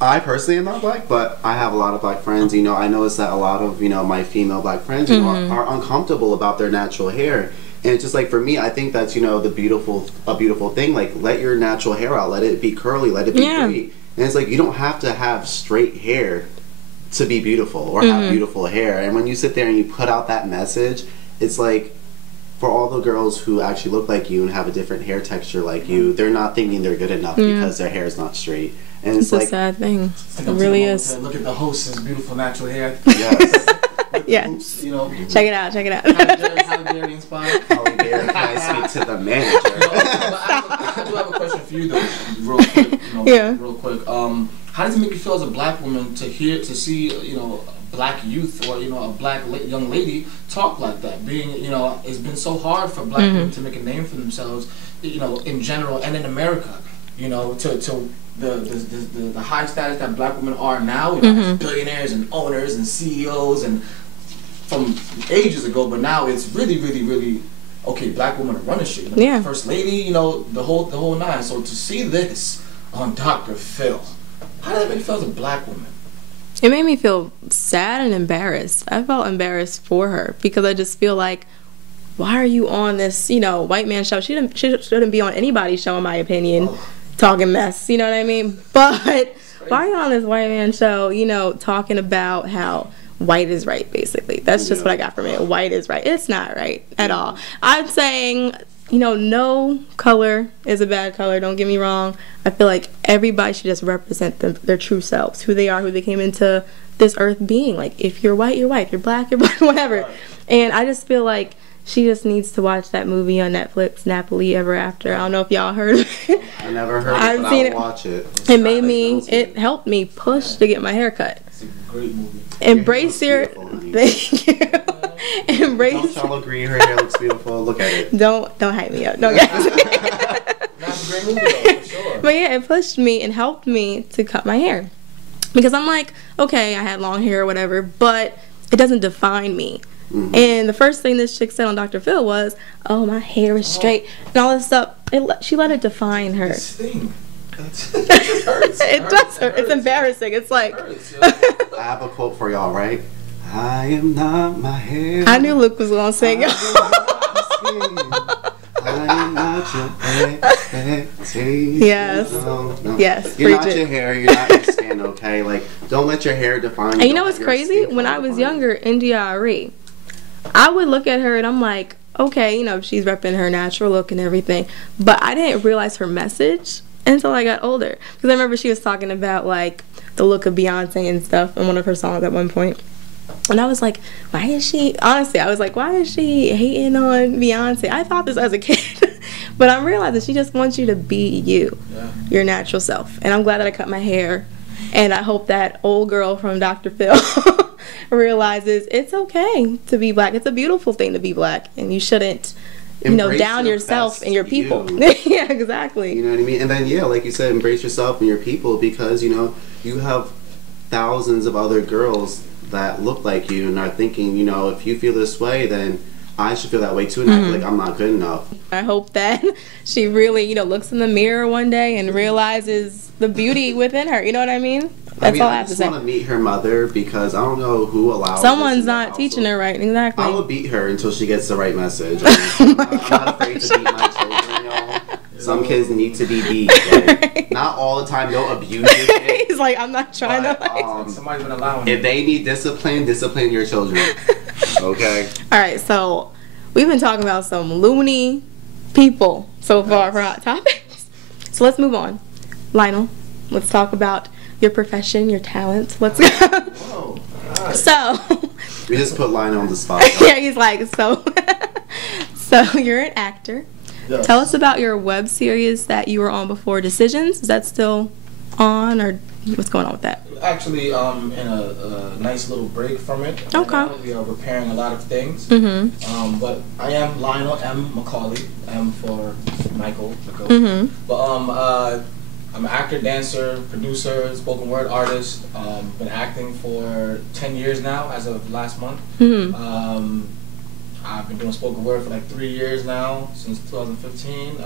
I personally am not black, but I have a lot of black friends. You know, I notice that a lot of, you know, my female black friends, you know, are uncomfortable about their natural hair. And it's just like, for me, I think that's, you know, a beautiful thing. Like, let your natural hair out. Let it be curly. Let it be straight. And it's like, you don't have to have straight hair to be beautiful or have beautiful hair. And when you sit there and you put out that message, it's like, for all the girls who actually look like you and have a different hair texture like you, they're not thinking they're good enough because their hair is not straight. And it's like a sad thing. It really is. Look at the host's beautiful natural hair. Yes. Yes. Hoops, you know. Check it out. Check it out. Halle Berry inspired. Halle Berry, can I speak to the manager? I do have a question for you though, real quick. You know, real quick. How does it make you feel as a black woman to see, you know, a black youth or, you know, a black young lady talk like that? Being, you know, it's been so hard for black women to make a name for themselves, you know, in general and in America. You know, to the high status that black women are now, you know, as billionaires and owners and CEOs and from ages ago, but now it's really okay. Black women are running shit. You know, first lady, you know, the whole nine. So to see this on Dr. Phil, how did that make you feel as a black woman? It made me feel sad and embarrassed. I felt embarrassed for her because I just feel like, why are you on this, you know, white man show? She shouldn't be on anybody's show, in my opinion, talking mess. You know what I mean? But why are you on this white man show? You know, talking about how white is right, basically. That's just what I got from it. White is right. It's not right at all. I'm saying, you know, no color is a bad color. Don't get me wrong. I feel like everybody should just represent their true selves, who they are, who they came into this earth being. Like, if you're white, you're white. If you're black, whatever. And I just feel like she just needs to watch that movie on Netflix, Napoli Ever After. I don't know if y'all heard of it. I never heard of it, but I'll watch it. It helped me push to get my hair cut. It's a great movie. Embrace your... Thank you. Embrace... Don't y'all agree her hair looks beautiful? Look at it. Don't hype me up. No, guys. That's a great movie though, for sure. But yeah, it pushed me and helped me to cut my hair. Because I'm like, okay, I had long hair or whatever, but it doesn't define me. And the first thing this chick said on Dr. Phil was, oh, my hair is straight, and all this stuff. She let it define her. This thing. It hurts. It does hurt. It's embarrassing. It's like... I have a quote for y'all, right? I am not my hair. I knew Luke was going to sing it. I am not your expectation. Yes. No. Yes. You're not your hair. You're not your skin, okay? Like, don't let your hair define you. And you know what's crazy? When I was younger, India Arie, I would look at her and I'm like, okay, you know, she's repping her natural look and everything. But I didn't realize her message until I got older. Because I remember she was talking about, like, the look of Beyonce and stuff in one of her songs at one point. And I was like, why is she, honestly, I was like, why is she hating on Beyonce? I thought this as a kid. But I'm realizing she just wants you to be you, your natural self. And I'm glad that I cut my hair. And I hope that old girl from Dr. Phil realizes it's okay to be black. It's a beautiful thing to be black. And you shouldn't, you know, down yourself and your people. Yeah, exactly. You know what I mean? And then, yeah, like you said, embrace yourself and your people because, you know, you have thousands of other girls that look like you and are thinking, you know, if you feel this way, then I should feel that way too, and I feel like I'm not good enough. I hope that she really, you know, looks in the mirror one day and realizes the beauty within her. You know what I mean? That's all I have to say. I just want to meet her mother because I don't know who allows someone's not teaching her right. Exactly. I will beat her until she gets the right message. I'm not afraid to beat my children, y'all. Some kids need to be beat. Like, not all the time. Don't abuse your kids. He's like, I'm not trying to. Like, somebody's been allowing. If they need discipline, discipline your children. Okay. All right. So we've been talking about some loony people so far for Hot Topics. So let's move on. Lionel, let's talk about your profession, your talent. Let's go. Whoa. Right. So. We just put Lionel on the spot. Yeah, he's like, so. So you're an actor. Yes. Tell us about your web series that you were on before Decisions. Is that still on, or what's going on with that? Actually, in a nice little break from it. Okay. Right now, we are repairing a lot of things. But I am Lionel M. Macauley. M for Michael. But I'm an actor, dancer, producer, spoken word artist. Been acting for 10 years now, as of last month. I've been doing spoken word for like 3 years now, since 2015.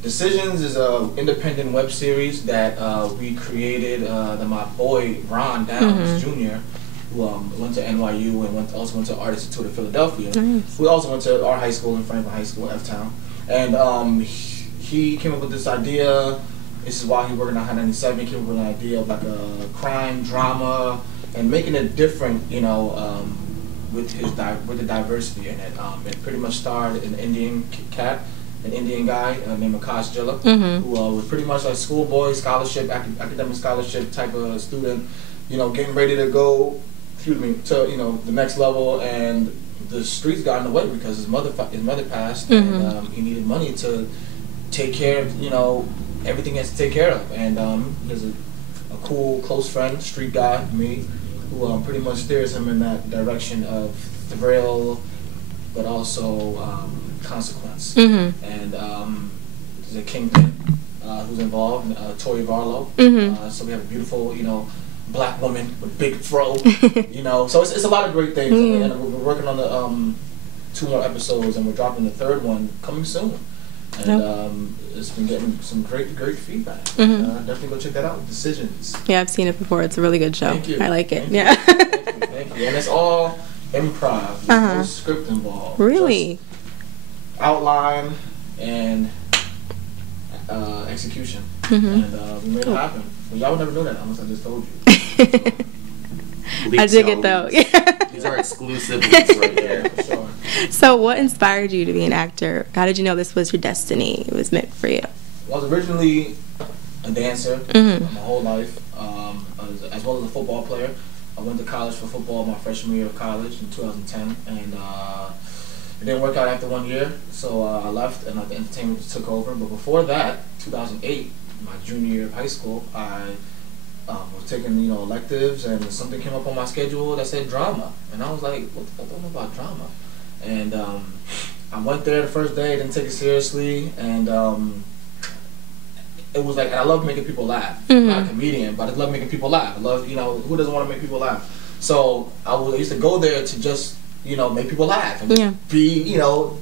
Decisions is an independent web series that we created, that my boy Ron Downs Jr., who went to NYU and also went to Art Institute of Philadelphia. Nice. We also went to our high school in Franklin High School, F-Town. And he came up with this idea. This is while he working on High 97. He came up with an idea of like a crime drama and making it different, you know, with the diversity in it. It pretty much starred an Indian guy named Akash Jilla, who was pretty much like schoolboy scholarship, academic scholarship type of student, you know, getting ready to go, to, you know, the next level, and the streets got in the way because his mother passed, and he needed money to take care of, you know, everything he has to take care of. And there's a cool, close friend, street guy, me, who pretty much steers him in that direction of thrill, but also consequence. And there's a kingpin who's involved, Tori Varlow. So we have a beautiful, you know, black woman with big fro, you know. So it's a lot of great things. And we're working on the 2 more episodes, and we're dropping the 3rd one coming soon. And it's been getting some great feedback. Definitely go check that out. Decisions. Yeah, I've seen it before. It's a really good show. Thank you. I like it. Thank you. Thank you. And it's all improv. There's no script involved. Really? Just outline and execution. And we made it happen. Well, y'all would never know that unless I just told you. I dig it though. These are exclusive leaks right there. For sure. So what inspired you to be an actor? How did you know this was your destiny? It was meant for you? Well, I was originally a dancer my whole life, as well as a football player. I went to college for football my freshman year of college in 2010, and it didn't work out after 1 year, so I left and the entertainment just took over. But before that, 2008, my junior year of high school, I was taking, you know, electives, and something came up on my schedule that said drama, and I was like, what the fuck, I don't know about drama. And I went there the first day, didn't take it seriously, and it was like, and I love making people laugh. I'm not a comedian, but I love making people laugh. I love, you know, who doesn't want to make people laugh? So I used to go there to just, you know, make people laugh and just be, you know,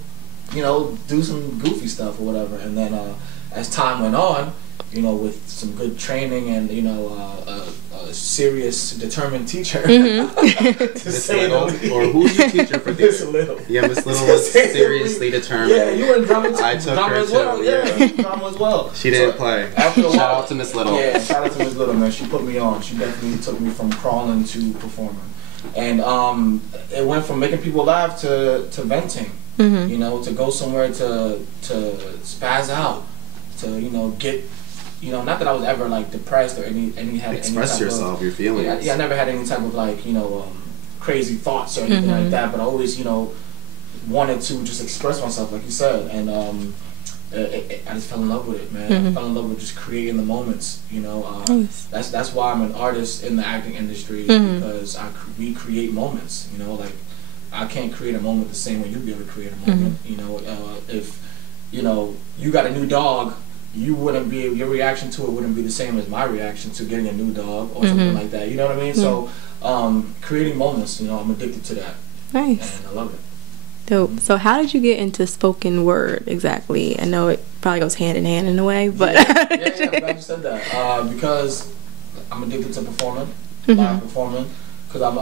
do some goofy stuff or whatever. And then as time went on, you know, with some good training and, you know, a serious, determined teacher. Miss Little, or who's your teacher for this? Miss Little. Yeah, Miss Little was seriously determined. Yeah, you were in drama too. I took drama her as well. too. Yeah, drama as well. She didn't play. After a while, shout out to Miss Little. Yeah, shout out to Miss Little, man. She put me on. She definitely took me from crawling to performing. And it went from making people laugh to venting. You know, to go somewhere to spaz out, to, you know, get, you know, not that I was ever like depressed or express yourself, your feelings. I never had any type of like, you know, crazy thoughts or anything like that, but I always, you know, wanted to just express myself, like you said, and I just fell in love with it, man. I fell in love with just creating the moments, you know. That's why I'm an artist in the acting industry, because we create moments, you know. Like, I can't create a moment the same way you'd be able to create a moment, you know. If, you know, you got a new dog, you wouldn't be, your reaction to it wouldn't be the same as my reaction to getting a new dog or something like that. You know what I mean? So, creating moments, you know, I'm addicted to that. Nice. And I love it. Dope. So how did you get into spoken word exactly? I know it probably goes hand in hand in a way, but yeah, I'm glad you said that. Because I'm addicted to performing, live performing. Because I'm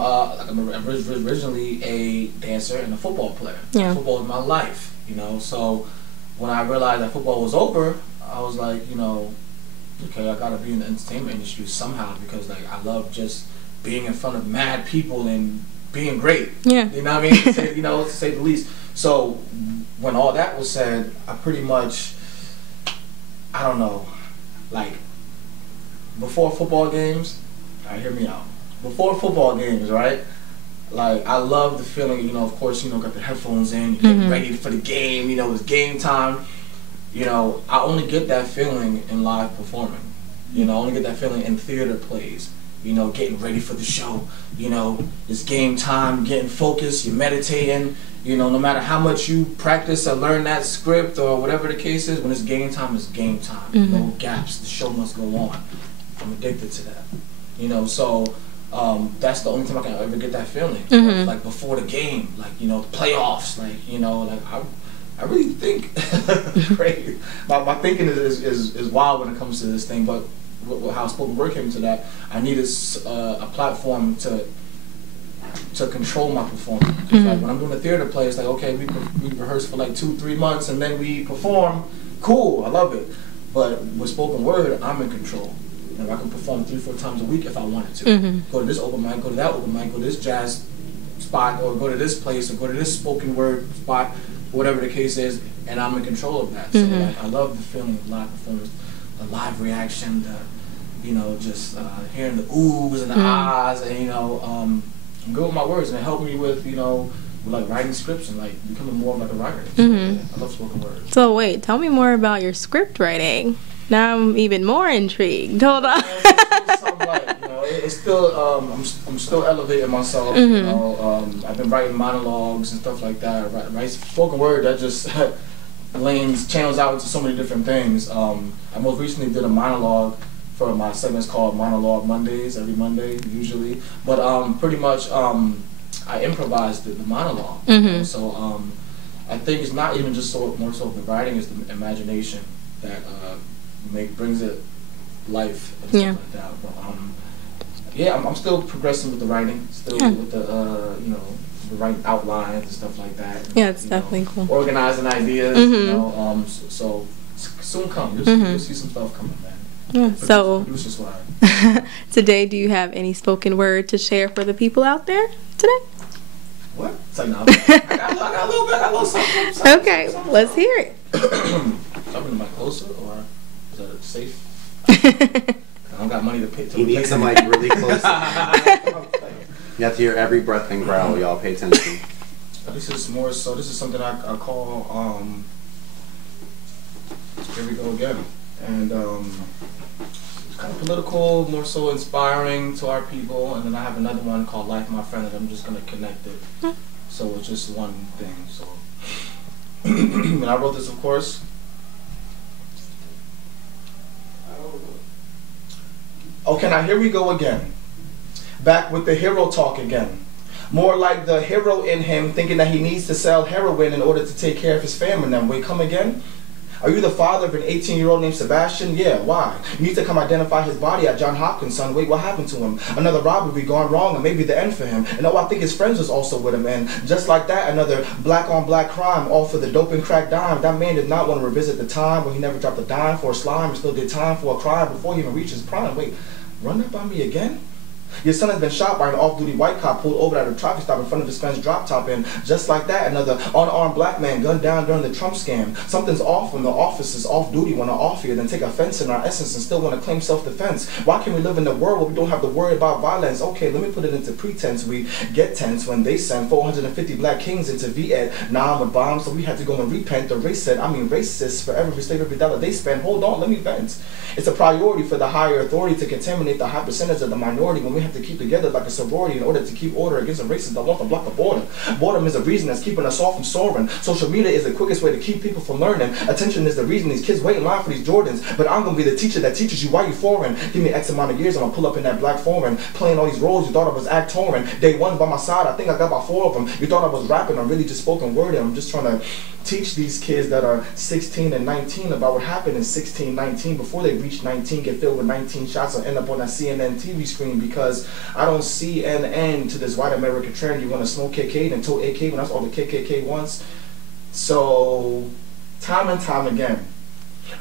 originally a dancer and a football player. Yeah. Football is my life, you know. So when I realized that football was over, I was like, you know, okay, I gotta be in the entertainment industry somehow, because like I love just being in front of mad people and being great. Yeah. You know what I mean? To say the least. So when all that was said, I pretty much, I don't know, like before football games, alright, hear me out. Before football games, right? Like, I love the feeling, you know, of course, you know, got the headphones in, you're getting ready for the game, you know, it's game time. You know, I only get that feeling in live performing. You know, I only get that feeling in theater plays. You know, getting ready for the show. You know, it's game time, getting focused, you're meditating. You know, no matter how much you practice or learn that script or whatever the case is, when it's game time, it's game time. No gaps, the show must go on. I'm addicted to that. You know, so that's the only time I can ever get that feeling. Like before the game, like, you know, playoffs, like, you know, like I really think crazy. My thinking is wild when it comes to this thing, but how spoken word came to that, I needed a platform to control my performance. Like when I'm doing a theater play, it's like, okay, we rehearse for like 2-3 months and then we perform. Cool, I love it. But with spoken word, I'm in control. And I can perform 3-4 times a week if I wanted to. Go to this open mic, go to that open mic, go to this jazz spot, or go to this place, or go to this spoken word spot, whatever the case is, and I'm in control of that. So like, I love the feeling of live performance, the live reaction, the, you know, just hearing the oohs and the ahs, and, you know, I'm good with my words, and it helped me with, you know, like writing scripts and like becoming more like a writer. So, yeah, I love spoken words. So wait, tell me more about your script writing. Now I'm even more intrigued. Hold on. It's still I'm still elevating myself. You know, I've been writing monologues and stuff like that. Write spoken word that just channels out into so many different things. I most recently did a monologue for my segments called Monologue Mondays, every Monday usually. But pretty much I improvised the monologue. You know? So I think it's not even just more so the writing, is the imagination that brings it life and stuff like that. But yeah, I'm still progressing with the writing, still with the you know, the writing outlines and stuff like that. Yeah, it's definitely cool. Organizing ideas, you know. So soon come, you'll see some stuff coming, man. Yeah. So producer swag. Today, do you have any spoken word to share for the people out there today? What? It's like, no, I got a little something. Okay, let's hear it. Something like closer, or is that safe? I don't got money to pay. You need some like really close. You have to hear every breath and growl. Y'all pay attention. This is more so. This is something I call. Here we go again, and it's kind of political, more so inspiring to our people. And then I have another one called Life, My Friend, that I'm just gonna connect it. So it's just one thing. So, and I wrote this, of course. Okay, now here we go again. Back with the hero talk again. More like the hero in him thinking that he needs to sell heroin in order to take care of his family. Now, wait, come again? Are you the father of an 18-year-old named Sebastian? Yeah, why? You need to come identify his body at John Hopkins, son. Wait, what happened to him? Another robbery gone wrong, and maybe the end for him. And oh, I think his friends was also with him. And just like that, another black-on-black crime, all for the dope and crack dime. That man did not want to revisit the time when he never dropped a dime for a slime and still did time for a crime before he even reached his prime. Wait, run that by me again? Your son has been shot by an off-duty white cop pulled over at a traffic stop in front of his friend's drop top, and just like that, another unarmed black man gunned down during the Trump scam. Something's off when the officers off-duty want to off here, then take offense in our essence and still want to claim self-defense. Why can't we live in a world where we don't have to worry about violence? Okay, let me put it into pretense. We get tense when they send 450 black kings into Vietnam with bombs, so we had to go and repent. The race said, I mean racists, for every slave, every dollar they spend. Hold on, let me vent. It's a priority for the higher authority to contaminate the high percentage of the minority when we have to keep together like a sorority in order to keep order against the racists that want to block the border. Boredom is the reason that's keeping us all from soaring. Social media is the quickest way to keep people from learning. Attention is the reason these kids wait in line for these Jordans. But I'm going to be the teacher that teaches you why you foreign. Give me X amount of years, I'm going to pull up in that black foreign, playing all these roles you thought I was actoring. Day one by my side, I think I got about 4 of them. You thought I was rapping, I'm really just spoken word, and I'm just trying to teach these kids that are 16 and 19 about what happened in 16, 19 before they reach 19, get filled with 19 shots and end up on that CNN TV screen, because I don't see an end to this white American trend. You want to smoke KK and tote AK when that's all the KKK wants. So time and time again,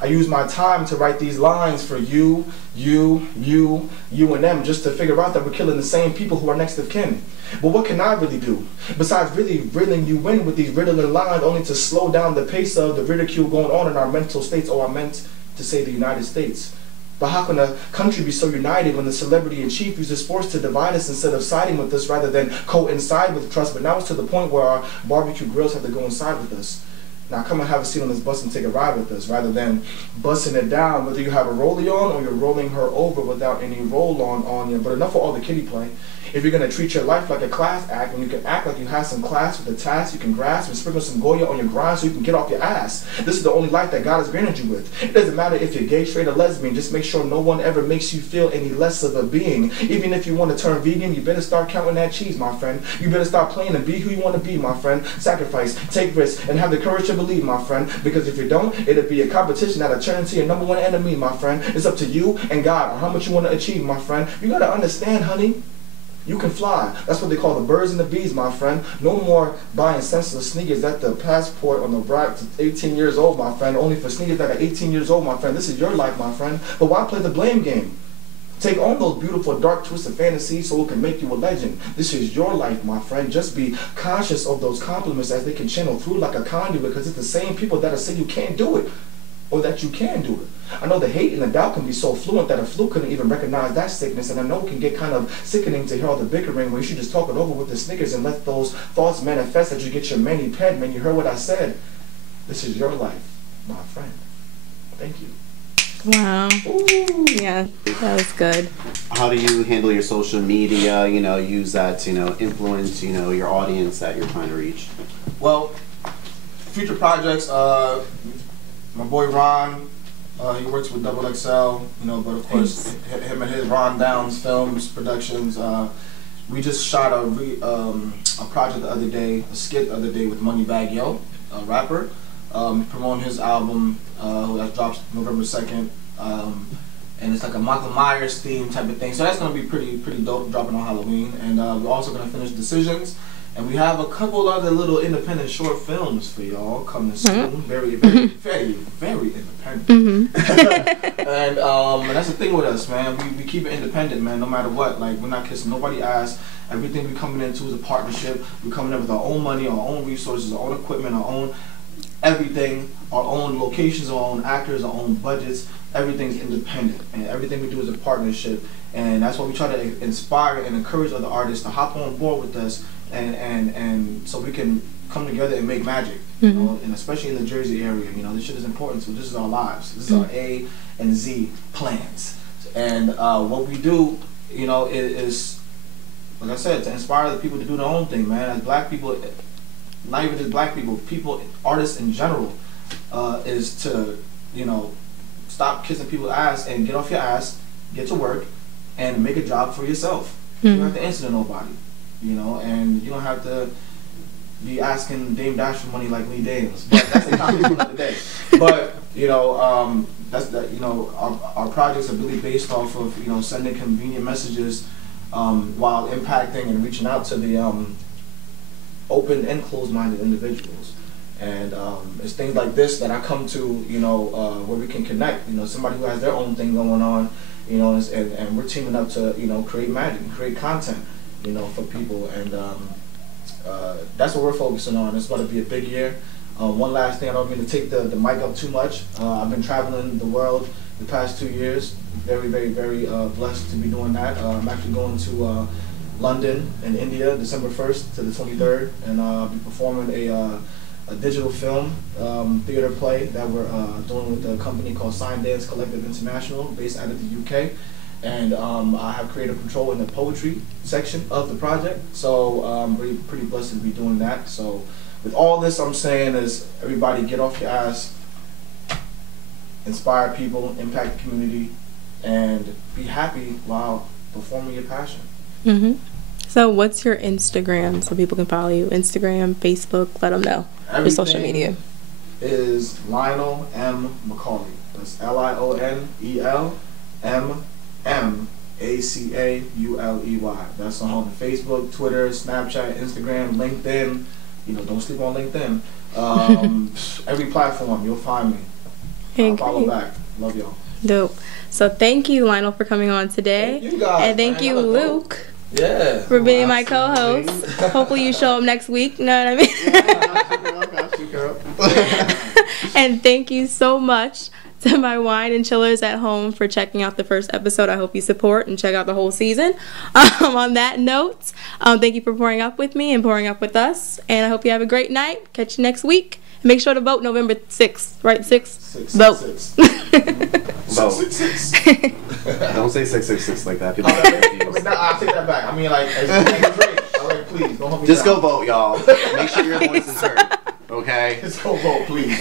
I use my time to write these lines for you, and them, just to figure out that we're killing the same people who are next of kin. But what can I really do besides really reeling you in with these riddling lines, only to slow down the pace of the ridicule going on in our mental states? Oh, I meant to say the United States. But how can a country be so united when the celebrity in chief uses force to divide us instead of siding with us rather than coincide with trust? But now it's to the point where our barbecue grills have to go inside with us. Now come and have a seat on this bus and take a ride with us, rather than busting it down, whether you have a rollie on or you're rolling her over without any roll-on you. But enough of all the kiddie play. If you're going to treat your life like a class act, when you can act like you have some class with a task you can grasp, and sprinkle some Goya on your grind so you can get off your ass. This is the only life that God has granted you with. It doesn't matter if you're gay, straight, or lesbian. Just make sure no one ever makes you feel any less of a being. Even if you want to turn vegan, you better start counting that cheese, my friend. You better start playing and be who you want to be, my friend. Sacrifice, take risks, and have the courage to believe, my friend. Because if you don't, it'll be a competition that'll turn into your #1 enemy, my friend. It's up to you and God on how much you want to achieve, my friend. You got to understand, honey. You can fly. That's what they call the birds and the bees, my friend. No more buying senseless sneakers at the passport on the right to 18 years old, my friend. Only for sneakers that are 18 years old, my friend. This is your life, my friend. But why play the blame game? Take on those beautiful, dark, twisted fantasies so it can make you a legend. This is your life, my friend. Just be conscious of those compliments as they can channel through like a conduit, because it's the same people that say you can't do it or that you can do it. I know the hate and the doubt can be so fluent that a flu couldn't even recognize that sickness, and I know it can get kind of sickening to hear all the bickering when you should just talk it over with the Snickers and let those thoughts manifest that you get your mani-ped. Man, you heard what I said. This is your life, my friend. Thank you. Wow. Ooh. Yeah, that was good. How do you handle your social media, you know, use that to, you know, influence, you know, your audience that you're trying to reach? Well, future projects, my boy Ron, he works with Double XL, you know, but of course, him and his Ron Downs Films Productions, we just shot a project the other day, a skit the other day with Moneybagg Yo, a rapper, promoting his album that drops November 2nd, and it's like a Michael Myers theme type of thing. So that's gonna be pretty dope, dropping on Halloween. And we're also gonna finish Decisions, and we have a couple other little independent short films for y'all coming soon. Very independent. And that's the thing with us, man. We keep it independent, man. No matter what, like we're not kissing nobody ass. Everything we coming into is a partnership. We're coming in with our own money, our own resources, our own equipment, our own everything, our own locations, our own actors, our own budgets. Everything's independent, and everything we do is a partnership. And that's why we try to inspire and encourage other artists to hop on board with us, and so we can come together and make magic. You know, and especially in the Jersey area, you know, this shit is important. So this is our lives. This is our A and Z plans. And what we do, you know, is like I said, to inspire other people to do their own thing, man. As black people, not even just black people, artists in general, is to, you know, stop kissing people's ass and get off your ass, get to work, and make a job for yourself. You don't have to answer to nobody, you know, and you don't have to be asking Dame Dash for money like Lee Daniels. But that's a topic for another day. But you know, you know, our projects are really based off of, you know, sending convenient messages while impacting and reaching out to the open and closed-minded individuals. And it's things like this that I come to, you know, where we can connect. You know, somebody who has their own thing going on, you know, and we're teaming up to, you know, create magic and create content, you know, for people. And that's what we're focusing on. It's going to be a big year. One last thing, I don't mean to take the mic up too much. I've been traveling the world the past 2 years. Very blessed to be doing that. I'm actually going to London and India, December 1st to the 23rd, and I'll be performing a digital film theater play that we're doing with a company called Sign Dance Collective International, based out of the UK. And I have creative control in the poetry section of the project, so I'm pretty blessed to be doing that. So with all this, I'm saying is, everybody get off your ass, inspire people, impact the community, and be happy while performing your passion. So what's your Instagram so people can follow you? Instagram, Facebook, let them know. Everything your social media is Lionel M. Macauley. That's Lionel Macauley. That's on Facebook, Twitter, Snapchat, Instagram, LinkedIn. You know, don't sleep on LinkedIn. Every platform, you'll find me. I'll follow back. Love y'all. Dope. So thank you, Lionel, for coming on today. Thank you guys, and thank you, Luke. Yeah. For being my co-host. Hopefully you show up next week. You know what I mean? And thank you so much to my wine and chillers at home for checking out the first episode. I hope you support and check out the whole season. On that note, thank you for pouring up with me and pouring up with us. And I hope you have a great night. Catch you next week. And make sure to vote November 6th, right? 6th? Vote. Vote. 666. Don't say 666 like that. People I'll take that back. I mean, like, please, don't hold me just down. Go vote, y'all. Make sure your voice is heard. Okay? Just go vote, please.